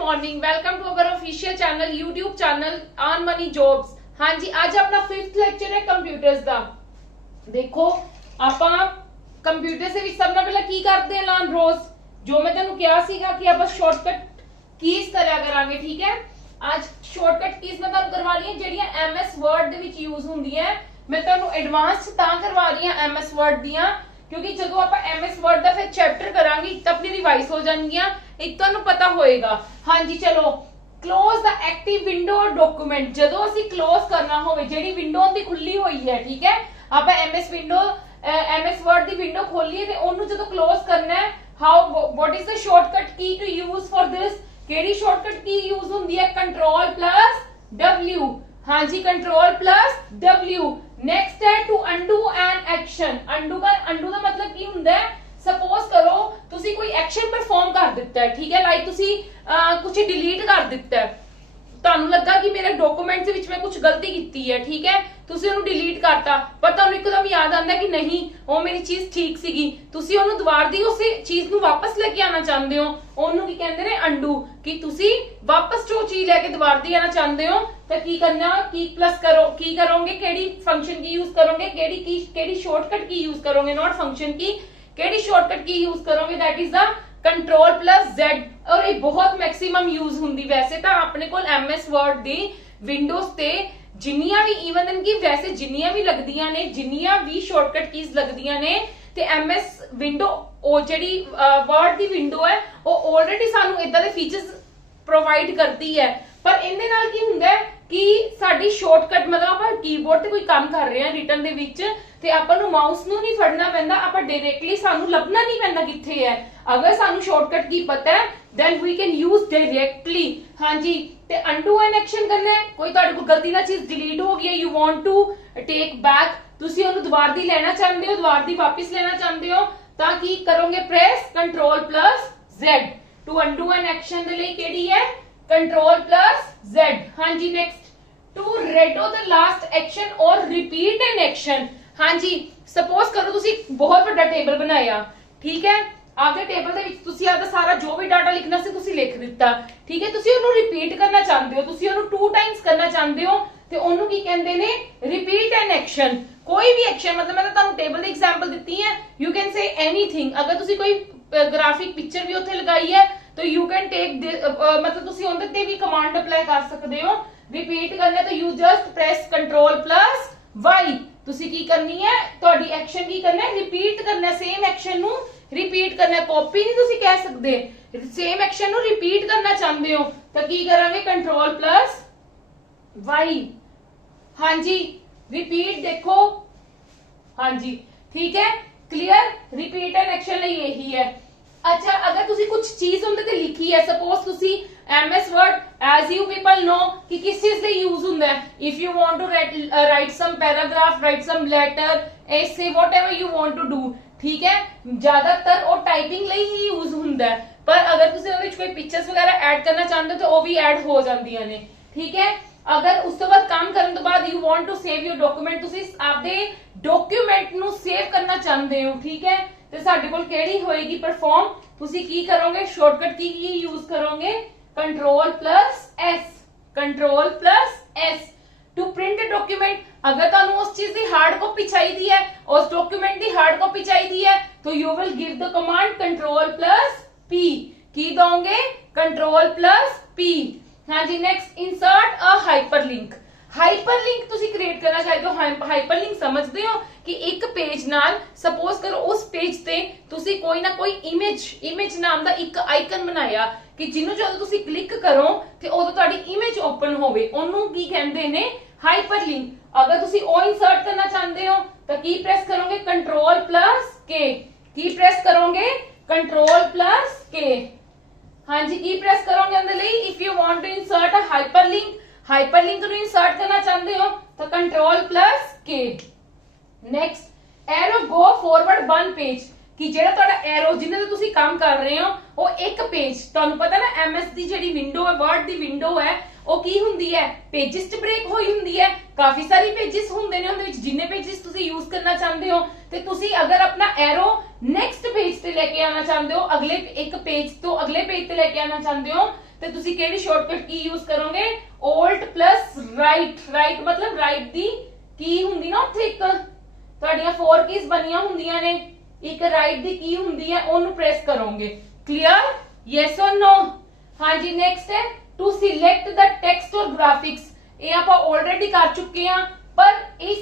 Morning, welcome to our official channel YouTube channel earn money jobs. हाँ जी, आज अपना 5th ਲੈਕਚਰ ਹੈ ਕੰਪਿਊਟਰਸ ਦਾ। ਦੇਖੋ ਆਪਾਂ ਕੰਪਿਊਟਰ ਦੇ ਵਿੱਚ ਸਭ ਤੋਂ ਪਹਿਲਾਂ ਕੀ ਕਰਦੇ ਹਾਂ ਲਾਨ ਰੋਜ਼, ਜੋ ਮੈਂ ਤੁਹਾਨੂੰ ਕਿਹਾ ਸੀਗਾ ਕਿ ਆਪਾਂ ਸ਼ਾਰਟਕਟ ਕੀਜ਼ ਕਰਿਆ ਕਰਾਂਗੇ। ਠੀਕ ਹੈ, ਅੱਜ ਸ਼ਾਰਟਕਟ ਕੀਜ਼ ਮੈਂ ਤੁਹਾਨੂੰ ਕਰਵਾ ਰਹੀ ਹਾਂ ਜਿਹੜੀਆਂ MS ਵਰਡ ਦੇ ਵਿੱਚ ਯੂਜ਼ ਹੁੰਦੀਆਂ। ਮੈਂ ਤੁਹਾਨੂੰ ਐਡਵਾਂਸ ਤਾਂ ਕਰਵਾ ਰਹੀ ਹਾਂ MS ਵਰਡ ਦੀਆਂ, क्योंकि जो आप MS वर्ड का फिर चैप्टर करांगे तो अपनी रिवाइज हो जाएंगी, एक तो पता होएगा। हाँ जी, चलो क्लोज द एक्टिव विंडो और डॉक्यूमेंट। जो असी क्लोज करना हो जेडी विंडो दी खुली हुई है, ठीक है, आप MS वर्ड दी विंडो खोलिए ते ओनू जो क्लोज करना है, how what is the shortcut key to use for this. केड़ी शॉर्टकट की यूज होंदी है? Control plus W। हाँ जी, कंट्रोल प्लस W। नेक्स्ट है to undo an action. Undo का मतलब की हुंदा है, सपोज करो तुसी कोई एक्शन परफॉर्म कर दिता है, ठीक है, लाइक तुसी कुछ डिलीट कर दिता है, ਤੁਹਾਨੂੰ ਲੱਗਾ ਕਿ ਮੇਰੇ ਡਾਕੂਮੈਂਟਸ ਵਿੱਚ ਮੈਂ ਕੁਝ ਗਲਤੀ ਕੀਤੀ ਹੈ, ਠੀਕ ਹੈ, ਤੁਸੀਂ ਉਹਨੂੰ ਡਿਲੀਟ ਕਰਤਾ, ਪਰ ਤੁਹਾਨੂੰ ਇੱਕਦਮ ਯਾਦ ਆਉਂਦਾ ਕਿ ਨਹੀਂ ਉਹ ਮੇਰੀ ਚੀਜ਼ ਠੀਕ ਸੀਗੀ, ਤੁਸੀਂ ਉਹਨੂੰ ਦੁਬਾਰਾ ਦੀ ਉਸੇ ਚੀਜ਼ ਨੂੰ ਵਾਪਸ ਲੈ ਕੇ ਆਣਾ ਚਾਹੁੰਦੇ ਹੋ, ਉਹਨੂੰ ਕੀ ਕਹਿੰਦੇ ਨੇ? ਅੰਡੂ। ਕਿ ਤੁਸੀਂ ਵਾਪਸ ਉਹ ਚੀਜ਼ ਲੈ ਕੇ ਦੁਬਾਰਾ ਦੀ ਆਣਾ ਚਾਹੁੰਦੇ ਹੋ ਤਾਂ ਕੀ ਕਰਨਾ? ਕੀ ਪਲੱਸ ਕਰੋ, ਕੀ ਕਰੋਗੇ? ਕਿਹੜੀ ਫੰਕਸ਼ਨ ਕੀ ਯੂਜ਼ ਕਰੋਗੇ? ਕਿਹੜੀ ਸ਼ਾਰਟਕਟ ਕੀ ਯੂਜ਼ ਕਰੋਗੇ? नॉट फंक्शन की, ਕਿਹੜੀ ਸ਼ਾਰਟਕਟ ਕੀ ਯੂਜ਼ ਕਰੋਗੇ? That is the control plus Z। और ये बहुत मैक्सिमम यूज होंगी। वैसे तो अपने को MS वर्ड दी विंडोज ते जिन्नियां भी इवन की वैसे जिन्नियां भी लगदियां ने, जिन्नियां भी शॉर्टकट कीज लगदियां ने ते MS विंडो ओ जेडी वर्ड दी विंडो है वो ऑलरेडी सानू इदां दे फीचर्स प्रोवाइड करती है। पर इहदे नाल की हुंदा है कि साडी शॉर्टकट मतलब ਆਪਾਂ कीबोर्ड ਤੇ ਕੋਈ ਕੰਮ ਕਰ ਰਹੇ ਹਾਂ ਰਿਟਨ ਦੇ ਵਿੱਚ ਤੇ ਆਪਾਂ ਨੂੰ ਮਾਊਸ ਨੂੰ ਨਹੀਂ ਫੜਨਾ ਪੈਂਦਾ, ਆਪਾਂ ਡਾਇਰੈਕਟਲੀ ਸਾਨੂੰ ਲੱਭਣਾ ਨਹੀਂ ਪੈਂਦਾ ਕਿੱਥੇ ਹੈ। अगर सानू शॉर्टकट की पता है then we can use directly। हाँ जी, ते undo an action करना है, कोई ਤੁਹਾਡੇ ਕੋਲ ਗਲਤੀ ਨਾਲ ਚੀਜ਼ डिलीट हो गई है, you want to take back, ਤੁਸੀਂ ਉਹਨੂੰ ਦੁਬਾਰਾ ਦੀ ਲੈਣਾ ਚਾਹੁੰਦੇ ਹੋ, ਦੁਬਾਰਾ ਦੀ ਵਾਪਸ ਲੈਣਾ ਚਾਹੁੰਦੇ ਹੋ ਤਾਂ ਕੀ ਕਰੋਗੇ? Press control plus Z। to undo an action ਦੇ ਲਈ ਕਿਹੜੀ ਹੈ? Control plus Z। हाँ जी, next to redo the last action or repeat an action। हाँ जी, suppose करो ਤੁਸੀਂ ਬਹੁਤ ਵੱਡਾ ਟੇਬਲ ਬਣਾਇਆ, ਠੀਕ ਹੈ, आपके टेबल ਦੇ ਵਿੱਚ ਤੁਸੀਂ ਆਪਦਾ ਸਾਰਾ ਜੋ ਵੀ ਡਾਟਾ ਲਿਖਣਾ ਸੀ ਤੁਸੀਂ ਲਿਖ ਦਿੱਤਾ, ਠੀਕ ਹੈ, ਤੁਸੀਂ ਉਹਨੂੰ ਰਿਪੀਟ ਕਰਨਾ ਚਾਹੁੰਦੇ ਹੋ, ਤੁਸੀਂ ਉਹਨੂੰ 2 ਟਾਈਮਸ ਕਰਨਾ ਚਾਹੁੰਦੇ ਹੋ ਤੇ ਉਹਨੂੰ ਕੀ ਕਹਿੰਦੇ ਨੇ? Repeat and action. ਕੋਈ ਵੀ ਐਕਸ਼ਨ, मतलब मैं ਤੁਹਾਨੂੰ ਟੇਬਲ ਦੀ ਐਗਜ਼ਾਮਪਲ ਦਿੱਤੀ ਹੈ, ਯੂ ਕੈਨ ਸੇ ਐਨੀਥਿੰਗ। ਅਗਰ ਤੁਸੀਂ ਕੋਈ ਗ੍ਰਾਫਿਕ ਪਿਕਚਰ ਵੀ ਉੱਥੇ ਲਗਾਈ ਹੈ ਤਾਂ ਯੂ ਕੈਨ ਟੇਕ मतलब ਤੁਸੀਂ ਉਹਦੇ ਤੇ ਵੀ ਕਮਾਂਡ ਅਪਲਾਈ ਕਰ ਸਕਦੇ ਹੋ। ਰਿਪੀਟ ਕਰਨਾ ਤਾਂ you just press control plus Y। ਤੁਸੀਂ ਕੀ ਕਰਨੀ ਹੈ? ਤੁਹਾਡੀ ਐਕਸ਼ਨ ਕੀ ਕਰਨਾ ਹੈ? ਰਿਪੀਟ ਕਰਨਾ, ਸੇਮ ਐਕਸ਼ਨ ਨੂੰ रिपीट करना। कॉपी नहीं तुसी कह सकते, सेम एक्शन नु रिपीट करना चाहते हो तो की करांगे? Control plus Y। हाँ जी, रिपीट देखो, हाँ जी, ठीक है, क्लियर। रिपीट एंड एक्शन ਲਈ यही है। अच्छा, अगर तुसी कुछ चीज उनदे ते लिखी है, सपोज तुसी MS word as you people know कि किस चीज ਲਈ यूज ਹੁੰਦਾ है। if you want to write some paragraph, write some letter, essay, whatever you want to do, ठीक है, ज्यादातर ਉਹ ਟਾਈਪਿੰਗ ਲਈ ਹੀ ਯੂਜ਼ ਹੁੰਦਾ ਹੈ, ਪਰ ਅਗਰ ਤੁਸੀਂ ਉਹਦੇ ਵਿੱਚ ਕੋਈ ਪਿਕਚਰਸ ਵਗੈਰਾ ਐਡ ਕਰਨਾ ਚਾਹੁੰਦੇ ਹੋ ਤਾਂ ਉਹ ਵੀ ਐਡ ਹੋ ਜਾਂਦੀਆਂ ਨੇ, ਠੀਕ ਹੈ। ਅਗਰ ਉਸ ਤੋਂ ਬਾਅਦ ਕੰਮ ਕਰਨ ਤੋਂ ਬਾਅਦ you want to save your document, ਤੁਸੀਂ ਆਪਦੇ ਡਾਕੂਮੈਂਟ ਨੂੰ ਸੇਵ ਕਰਨਾ ਚਾਹੁੰਦੇ ਹੋ, ਠੀਕ ਹੈ, ਤੇ ਸਾਡੇ ਕੋਲ ਕਿਹੜੀ ਹੋਏਗੀ ਪਰਫਾਰਮ? ਤੁਸੀਂ ਕੀ ਕਰੋਗੇ? ਸ਼ਾਰਟਕਟ ਕੀ ਯੂਜ਼ ਕਰੋਗੇ? Control plus S। Control plus S to print document. अगर तुहानू उस चीज की हार्ड कॉपी चाहिए है, उस डॉक्यूमेंट की हार्ड कॉपी चाहिए है तो you will give the command control plus P। की दोगे? Control plus P। हाँ जी, next insert a hyperlink. Hyperlink तुसी क्रिएट करना चाहते हो। हाइपरलिंक समझते हो कि एक पेज नाल सपोज करो उस पेज ते तुसी कोई ना कोई इमेज नाम दा एक आइकन बनाया कि जिन्हों जो तुसी क्लिक करो ते उदों तुहाडी इमेज ओपन होवे, ओनू की कहंदे ने? हाइपरलिंक। अगर तुसी ओ इंसर्ट करना चाहते हो तो की प्रेस करोगे? Control plus K। Key press करोगे? Control plus K। हाँ जी, की प्रेस करोगे अंदर ਲਈ? If you want to insert a hyperlink ਨੂੰ इंसर्ट करना चाहते हो तो control plus K। Next arrow go forward 1 page. कि ਜਿਹੜਾ ਤੁਹਾਡਾ ਐਰੋ ਜਿੰਨੇ ਤੇ ਤੁਸੀਂ ਕੰਮ ਕਰ ਰਹੇ ਹੋ ਉਹ ਇੱਕ ਪੇਜ, ਤੁਹਾਨੂੰ ਪਤਾ ਨਾ MS ਦੀ ਜਿਹੜੀ ਵਿੰਡੋ ਹੈ, ਵਰਡ ਦੀ ਵਿੰਡੋ ਹੈ, ਉਹ ਕੀ ਹੁੰਦੀ ਹੈ? ਪੇजेस ਚ ਬ੍ਰੇਕ ਹੋਈ ਹੁੰਦੀ ਹੈ। ਕਾਫੀ ਸਾਰੀ ਪੇजेस ਹੁੰਦੇ ਨੇ, ਉਹਦੇ ਵਿੱਚ ਜਿੰਨੇ ਪੇजेस ਤੁਸੀਂ ਯੂਜ਼ ਕਰਨਾ ਚਾਹੁੰਦੇ ਹੋ ਤੇ ਤੁਸੀਂ ਅਗਰ ਆਪਣਾ ਐਰੋ ਨੈਕਸਟ ਪੇਜ ਤੇ ਲੈ ਕੇ ਆਣਾ ਚਾਹੁੰਦੇ ਹੋ, ਅਗਲੇ ਇੱਕ ਪੇਜ ਤੋਂ ਅਗਲੇ ਪੇਜ ਤੇ ਲੈ ਕੇ ਆਣਾ ਚਾਹੁੰਦੇ ਹੋ ਤੇ ਤੁਸੀਂ ਕਿਹੜੀ ਸ਼ਾਰਟਕਟ ਕੀ ਯੂਜ਼ ਕਰੋਗੇ Alt plus right ਮਤਲਬ ਰਾਈਟ ਦੀ ਕੀ ਹੁੰਦੀ ਨਾ ਉੱਥੇ ਇੱਕ ਤੁਹਾਡੀਆਂ 4 ਕੀਜ਼ ਬਣੀਆਂ ਹੁੰਦੀਆਂ ਨੇ ਇੱਕ ਰਾਈਟ ਦੀ ਕੀ ਹੁੰਦੀ ਹੈ ਉਹਨੂੰ ਪ੍ਰੈਸ ਕਰੋਗੇ ਕਲੀਅਰ ਯੈਸ অর ਨੋ ਹਾਂਜੀ ਨੈਕਸਟ ਹੈ ਟੂ ਸਿਲੈਕਟ ਦਾ ਟੈਕਸਟ ਔਰ ਗ੍ਰਾਫਿਕਸ ਇਹ ਆਪਾਂ ਆਲਰੇਡੀ ਕਰ ਚੁੱਕੇ ਆ ਪਰ ਇਸ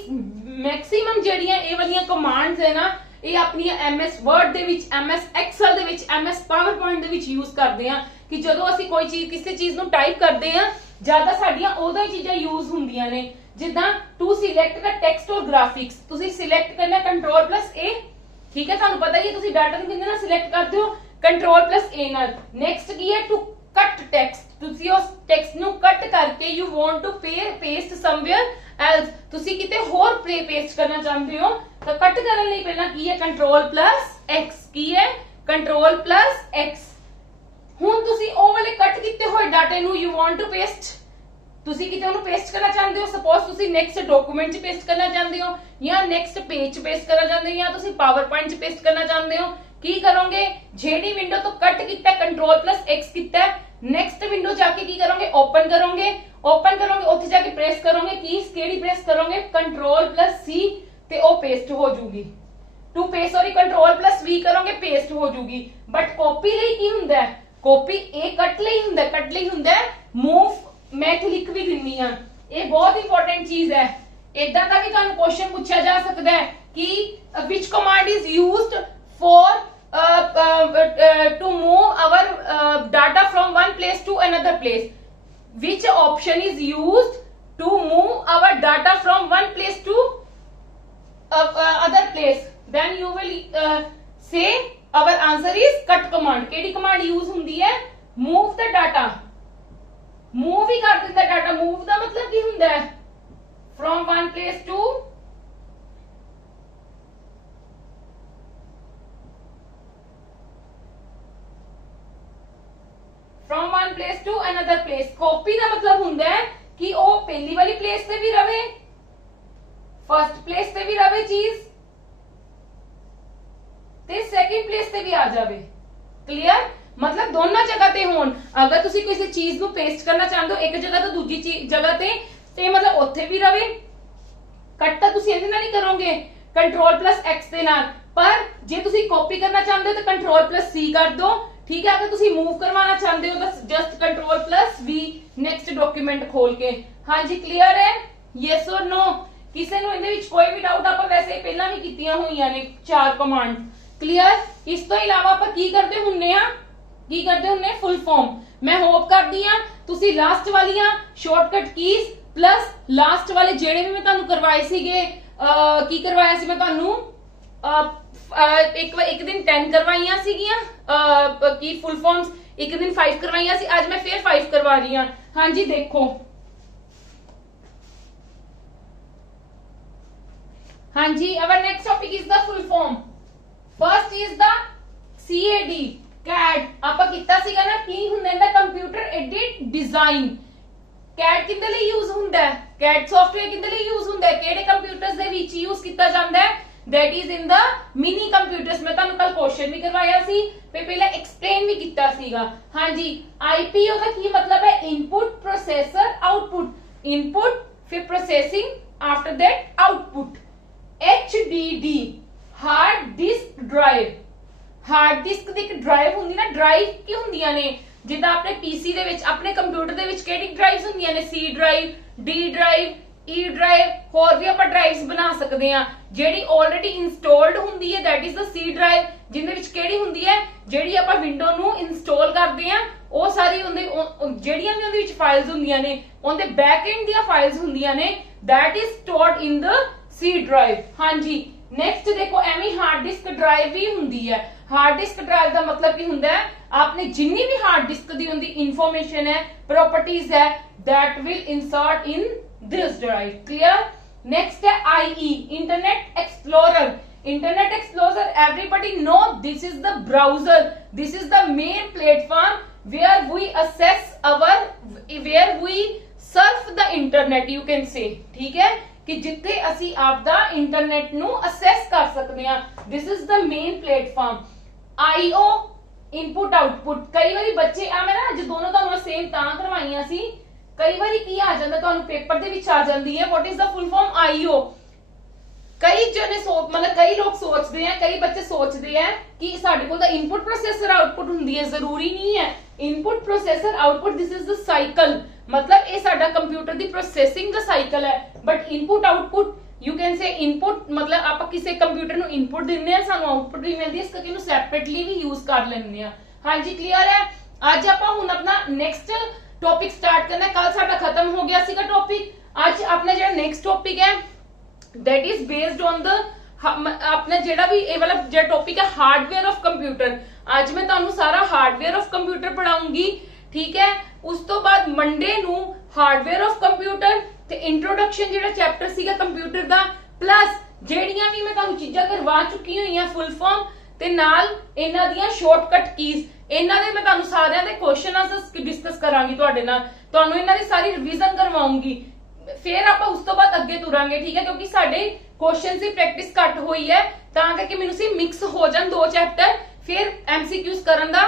ਮੈਕਸਿਮਮ ਜਿਹੜੀਆਂ ਇਹ ਵਾਲੀਆਂ ਕਮਾਂਡਸ ਹੈ ਨਾ ਇਹ ਆਪਣੀਆਂ MS ਵਰਡ ਦੇ ਵਿੱਚ MS ਐਕਸਲ ਦੇ ਵਿੱਚ MS ਪਾਵਰਪੁਆਇੰਟ ਦੇ ਵਿੱਚ ਯੂਜ਼ ਕਰਦੇ ਆ ਕਿ ਜਦੋਂ ਅਸੀਂ ਕੋਈ ਚੀਜ਼ ਕਿਸੇ ਚੀਜ਼ ਨੂੰ ਟਾਈਪ ਕਰਦੇ ਆ ਜ਼ਿਆਦਾ ਸਾਡੀਆਂ ਉਹਦਾ ਹੀ ਚੀਜ਼ਾਂ ਯੂਜ਼ ਹੁੰਦੀਆਂ ਨੇ ਜਿੱਦਾਂ ਟੂ ਸਿਲੈਕਟ ਦਾ ਟੈਕਸਟ ਔਰ ਗ੍ਰਾਫਿਕਸ ਤੁਸੀਂ ਸਿਲੈਕਟ ਕਰਨਾ Ctrl+A ਠੀਕ ਹੈ ਤੁਹਾਨੂੰ ਪਤਾ ਹੀ ਹੈ ਤੁਸੀਂ ਡਾਟਾ ਨੂੰ ਕਿੰਨੇ ਨਾਲ ਸਿਲੈਕਟ ਕਰਦੇ ਹੋ Ctrl+A ਨਾਲ ਨੈਕਸਟ ਕੀ ਹੈ ਟੂ ਕੱਟ ਟੈਕਸਟ ਤੁਸੀਂ ਉਸ ਟੈਕਸਟ ਨੂੰ ਕੱਟ ਕਰਕੇ you want to paste somewhere else ਤੁਸੀਂ ਕਿਤੇ ਹੋਰ ਪੇਸਟ ਕਰਨਾ ਚਾਹੁੰਦੇ ਹੋ ਤਾਂ ਕੱਟ ਕਰਨ ਲਈ ਪਹਿਲਾਂ ਕੀ ਹੈ Ctrl+X ਕੀ ਹੈ Ctrl+X ਹੁਣ ਤੁਸੀਂ ਉਹ ਵਾਲੇ ਕੱਟ ਕੀਤੇ ਹੋਏ ਡਾਟੇ ਨੂੰ ਯੂ ਵਾਂਟ ਟੂ ਪੇਸਟ ਤੁਸੀਂ ਕਿਤੇ ਉਹਨੂੰ ਪੇਸਟ ਕਰਨਾ ਚਾਹੁੰਦੇ ਹੋ ਸਪੋਜ਼ ਤੁਸੀਂ ਨੈਕਸਟ ਡਾਕੂਮੈਂਟ 'ਚ ਪੇਸਟ ਕਰਨਾ ਚਾਹੁੰਦੇ ਹੋ ਜਾਂ ਨੈਕਸਟ ਪੇਜ 'ਚ ਪੇਸਟ ਕਰਨਾ ਚਾਹੁੰਦੇ ਹੋ ਜਾਂ ਤੁਸੀਂ ਪਾਵਰਪੁਆਇੰਟ 'ਚ ਪੇਸਟ ਕਰਨਾ ਚਾਹੁੰਦੇ ਹੋ ਕੀ ਕਰੋਗੇ ਜਿਹੜੀ ਵਿੰਡੋ ਤੋਂ ਕੱਟ ਕੀਤਾ Ctrl+X ਕੀਤਾ ਨੈਕਸਟ ਵਿੰਡੋ ਜਾ ਕੇ ਕੀ ਕਰੋਗੇ ਓਪਨ ਕਰੋਗੇ ਉੱਥੇ ਜਾ ਕੇ ਪ੍ਰੈਸ ਕਰੋਗੇ ਕੀਜ਼ ਕਿਹੜੀ ਪ੍ਰੈਸ ਕਰੋਗੇ Ctrl+C ਤੇ ਉਹ ਪੇਸਟ ਹੋ ਜੂਗੀ ਟੂ ਪੇਸਟ ਸੌਰੀ Ctrl+V ਕਰੋਗੇ ਪੇਸਟ ਹੋ ਜੂਗੀ ਬਟ ਕਾਪੀ ਲਈ ਕੀ ਹੁੰਦਾ ਹੈ ਕਾਪੀ ਇਹ ਕੱਟ ਲਈ ਹੁੰਦਾ ਮੂਵ ਮੈਂ ਇੱਥੇ ਲਿਖ ਵੀ ਦਿੰਨੀ ਆ ਇਹ ਬਹੁਤ ਇੰਪੋਰਟੈਂਟ ਚੀਜ਼ ਹੈ ਇਦਾਂ ਦਾ ਵੀ ਤੁਹਾਨੂੰ ਕੁਐਸਚਨ ਪੁੱਛਿਆ ਜਾ ਸਕਦਾ ਹੈ ਕਿ which command is used for to move our data from one place to another place which option is used to move our data from one place to other place then you will say our answer is cut command ਕਿਹੜੀ command use ਹੁੰਦੀ ਹੈ move the data move ਹੀ ਕਰ ਦਿੰਦਾ data move ਦਾ ਮਤਲਬ ਕੀ ਹੁੰਦਾ ਹੈ from one place to another place copy ਦਾ ਮਤਲਬ ਹੁੰਦਾ ਹੈ ਕਿ ਉਹ ਪਹਿਲੀ ਵਾਲੀ ਪਲੇਸ ਤੇ ਵੀ ਰਵੇ ਫਰਸਟ ਪਲੇਸ ਤੇ ਵੀ ਰਵੇ ਚੀਜ਼ ਤੇ ਸੈਕਿੰਡ ਪਲੇਸ ਤੇ ਵੀ ਆ ਜਾਵੇ ਕਲੀਅਰ मतलब दोनों जगह ते होन अगर तुसी किसी चीज नु पेस्ट करना चाहते हो एक जगह तो दूजी जगह ते मतलब उत्थे भी रवे कट तो तुसी इहदे नाल ही करोगे Ctrl+X दे नाल पर जे तुसी कॉपी करना चाहते हो तो Ctrl+C कर दो ठीक है अगर तुसी मूव करवाना चाहते हो तो जस्ट Ctrl+V नेक्स्ट डॉक्यूमेंट खोल के हां जी क्लियर है यस और नो किसी नु इहदे विच कोई भी डाउट आपा वैसे पहला भी कीतियां होईयां ने 4 कमांड क्लियर इस तो इलावा आपा की करदे हुन्ने आ की करते हुन्ने फुल फॉर्म मैं होप करदी हां तुसी लास्ट वालियां शॉर्टकट कीज प्लस लास्ट वाले जेड़े भी मैं तुहानू करवाए सीगे की करवाया सी मैं तुहानू एक दिन 10 करवाइयां सीगियां की फुल फॉर्म्स एक दिन 5 करवाइयां सी आज मैं फिर 5 करवा रही हां हां जी देखो हां जी our next topic is the full form first is the CAD CAD ਆਪਾਂ ਕੀਤਾ ਸੀਗਾ ਨਾ ਕੀ ਹੁੰਦਾ ਇਹਦਾ ਕੰਪਿਊਟਰ ਐਡਿਟ ਡਿਜ਼ਾਈਨ CAD ਕਿੰਦੇ ਲਈ ਯੂਜ਼ ਹੁੰਦਾ ਹੈ CAD ਸੌਫਟਵੇਅਰ ਕਿੰਦੇ ਲਈ ਯੂਜ਼ ਹੁੰਦਾ ਹੈ ਕਿਹੜੇ ਕੰਪਿਊਟਰਸ ਦੇ ਵਿੱਚ ਯੂਜ਼ ਕੀਤਾ ਜਾਂਦਾ ਹੈ that is in the mini computers ਮੈਂ ਤੁਹਾਨੂੰ ਕੱਲ ਕੁਐਸਚਨ ਵੀ ਕਰਵਾਇਆ ਸੀ ਤੇ ਪਹਿਲਾਂ ਐਕਸਪਲੇਨ ਵੀ ਕੀਤਾ ਸੀਗਾ ਹਾਂਜੀ IPO ਦਾ ਕੀ ਮਤਲਬ ਹੈ ਇਨਪੁਟ ਪ੍ਰੋਸੈਸਰ ਆਉਟਪੁੱਟ ਇਨਪੁਟ ਫਿਰ processing after that output HDD hard disk drive hard disk ਦੀ ਇੱਕ ਡਰਾਈਵ ਹੁੰਦੀ ਨਾ ਡਰਾਈਵ ਕੀ ਹੁੰਦੀਆਂ ਨੇ ਜਿੱਦਾਂ ਆਪਣੇ ਪੀਸੀ ਦੇ ਵਿੱਚ ਆਪਣੇ ਕੰਪਿਊਟਰ ਦੇ ਵਿੱਚ ਕਿਹੜੀ ਡਰਾਈਵਸ ਹੁੰਦੀਆਂ ਨੇ C drive D drive E drive ਹੋਰ ਵੀ ਆਪਾਂ ਡਰਾਈਵਸ ਬਣਾ ਸਕਦੇ ਆ ਜਿਹੜੀ ਆਲਰੇਡੀ ਇੰਸਟਾਲਡ ਹੁੰਦੀ ਹੈ that is the C drive ਜਿੰਦੇ ਵਿੱਚ ਕਿਹੜੀ ਹੁੰਦੀ ਹੈ ਜਿਹੜੀ ਆਪਾਂ ਵਿੰਡੋ ਨੂੰ ਇੰਸਟਾਲ ਕਰਦੇ ਆ ਉਹ ਸਾਰੀ ਉਹਦੇ ਜਿਹੜੀਆਂ ਵੀ ਉਹਦੇ ਵਿੱਚ ਫਾਈਲਸ ਹੁੰਦੀਆਂ ਨੇ ਉਹਦੇ ਬੈਕ ਐਂਡ ਦੀਆਂ ਫਾਈਲਸ ਹੁੰਦੀਆਂ ਨੇ that is stored in the C drive ਹਾਂਜੀ नेक्स्ट देखो एवं हार्ड डिस्क ड्राइव भी हुंदी है हार्ड डिस्क ड्राइव का मतलब की हुंदा है आपने जिन्नी भी हार्ड डिस्क दी हुंदी इंफॉर्मेशन है प्रॉपर्टीज है that will insert in this drive clear next है IE internet explorer everybody know this is the browser this is the main platform where we surf the internet you can say ठीक है कि जिथे असी आपदा internet नु assess कर सकते हैं this is the main platform IO input output. ਕਈ ਵਾਰੀ ਬੱਚੇ ਆ ਮੈਂ ਨਾ ਅੱਜ ਦੋਨੋਂ ਤੁਹਾਨੂੰ ਸੇਮ ਤਾਂ ਕਰਵਾਈਆਂ ਸੀ, ਕਈ ਵਾਰੀ ਕੀ ਆ ਜਾਂਦਾ ਤੁਹਾਨੂੰ ਪੇਪਰ ਦੇ ਵਿੱਚ ਆ ਜਾਂਦੀ ਹੈ what is the full form IO. कई जने मतलब कई लोग सोचते हैं, कई बच्चे सोचते हैं कि साडे कोल दा इनपुट प्रोसेसर आउटपुट हुंदी है, जरूरी नहीं है। Input processor output this is the cycle, मतलब ये साडा कंप्यूटर दी प्रोसेसिंग दा साइकिल है। But input output you can say input मतलब आप किसी कंप्यूटर नु इनपुट दिंदे आ, सानू आउटपुट भी मिलदी है, इस करके इनु सेपरेटली भी यूज कर लेंदे आ। हां जी क्लियर है। आज आपां हुन अपना नेक्स्ट टॉपिक स्टार्ट करना है। कल साडा खत्म हो गया सीगा टॉपिक, आज अपना जो नेक्स्ट टॉपिक है that is based on the अपना जेड़ा भी ये वाला जो टॉपिक है हार्डवेयर ऑफ कंप्यूटर। आज मैं तुहानू सारा हार्डवेयर ऑफ कंप्यूटर पढ़ाऊंगी, ठीक है। उस तो बाद मंडे नू हार्डवेयर ऑफ कंप्यूटर ते इंट्रोडक्शन जेड़ा चैप्टर सीगा कंप्यूटर दा, प्लस जेड़ियां भी मैं तुहानू चीजां करवा चुकी हुई हां फुल फॉर्म ते नाल इन्हां दियां शॉर्टकट कीज, इन्हां दे मैं तुहानू सारियां दे क्वेश्चन आंसर्स डिस्कस करांगी तुहाडे नाल, तुहानू इन्हां दी सारी रिवीजन करवाऊंगी। फिर आप उस तो बाद अगे तुरांगे, ठीक है, क्योंकि साडे क्वेश्चन की प्रैक्टिस घट हुई है तां करके मैनूं सी मिक्स हो जान दो चैप्टर, फिर एमसीक्यूज करन दा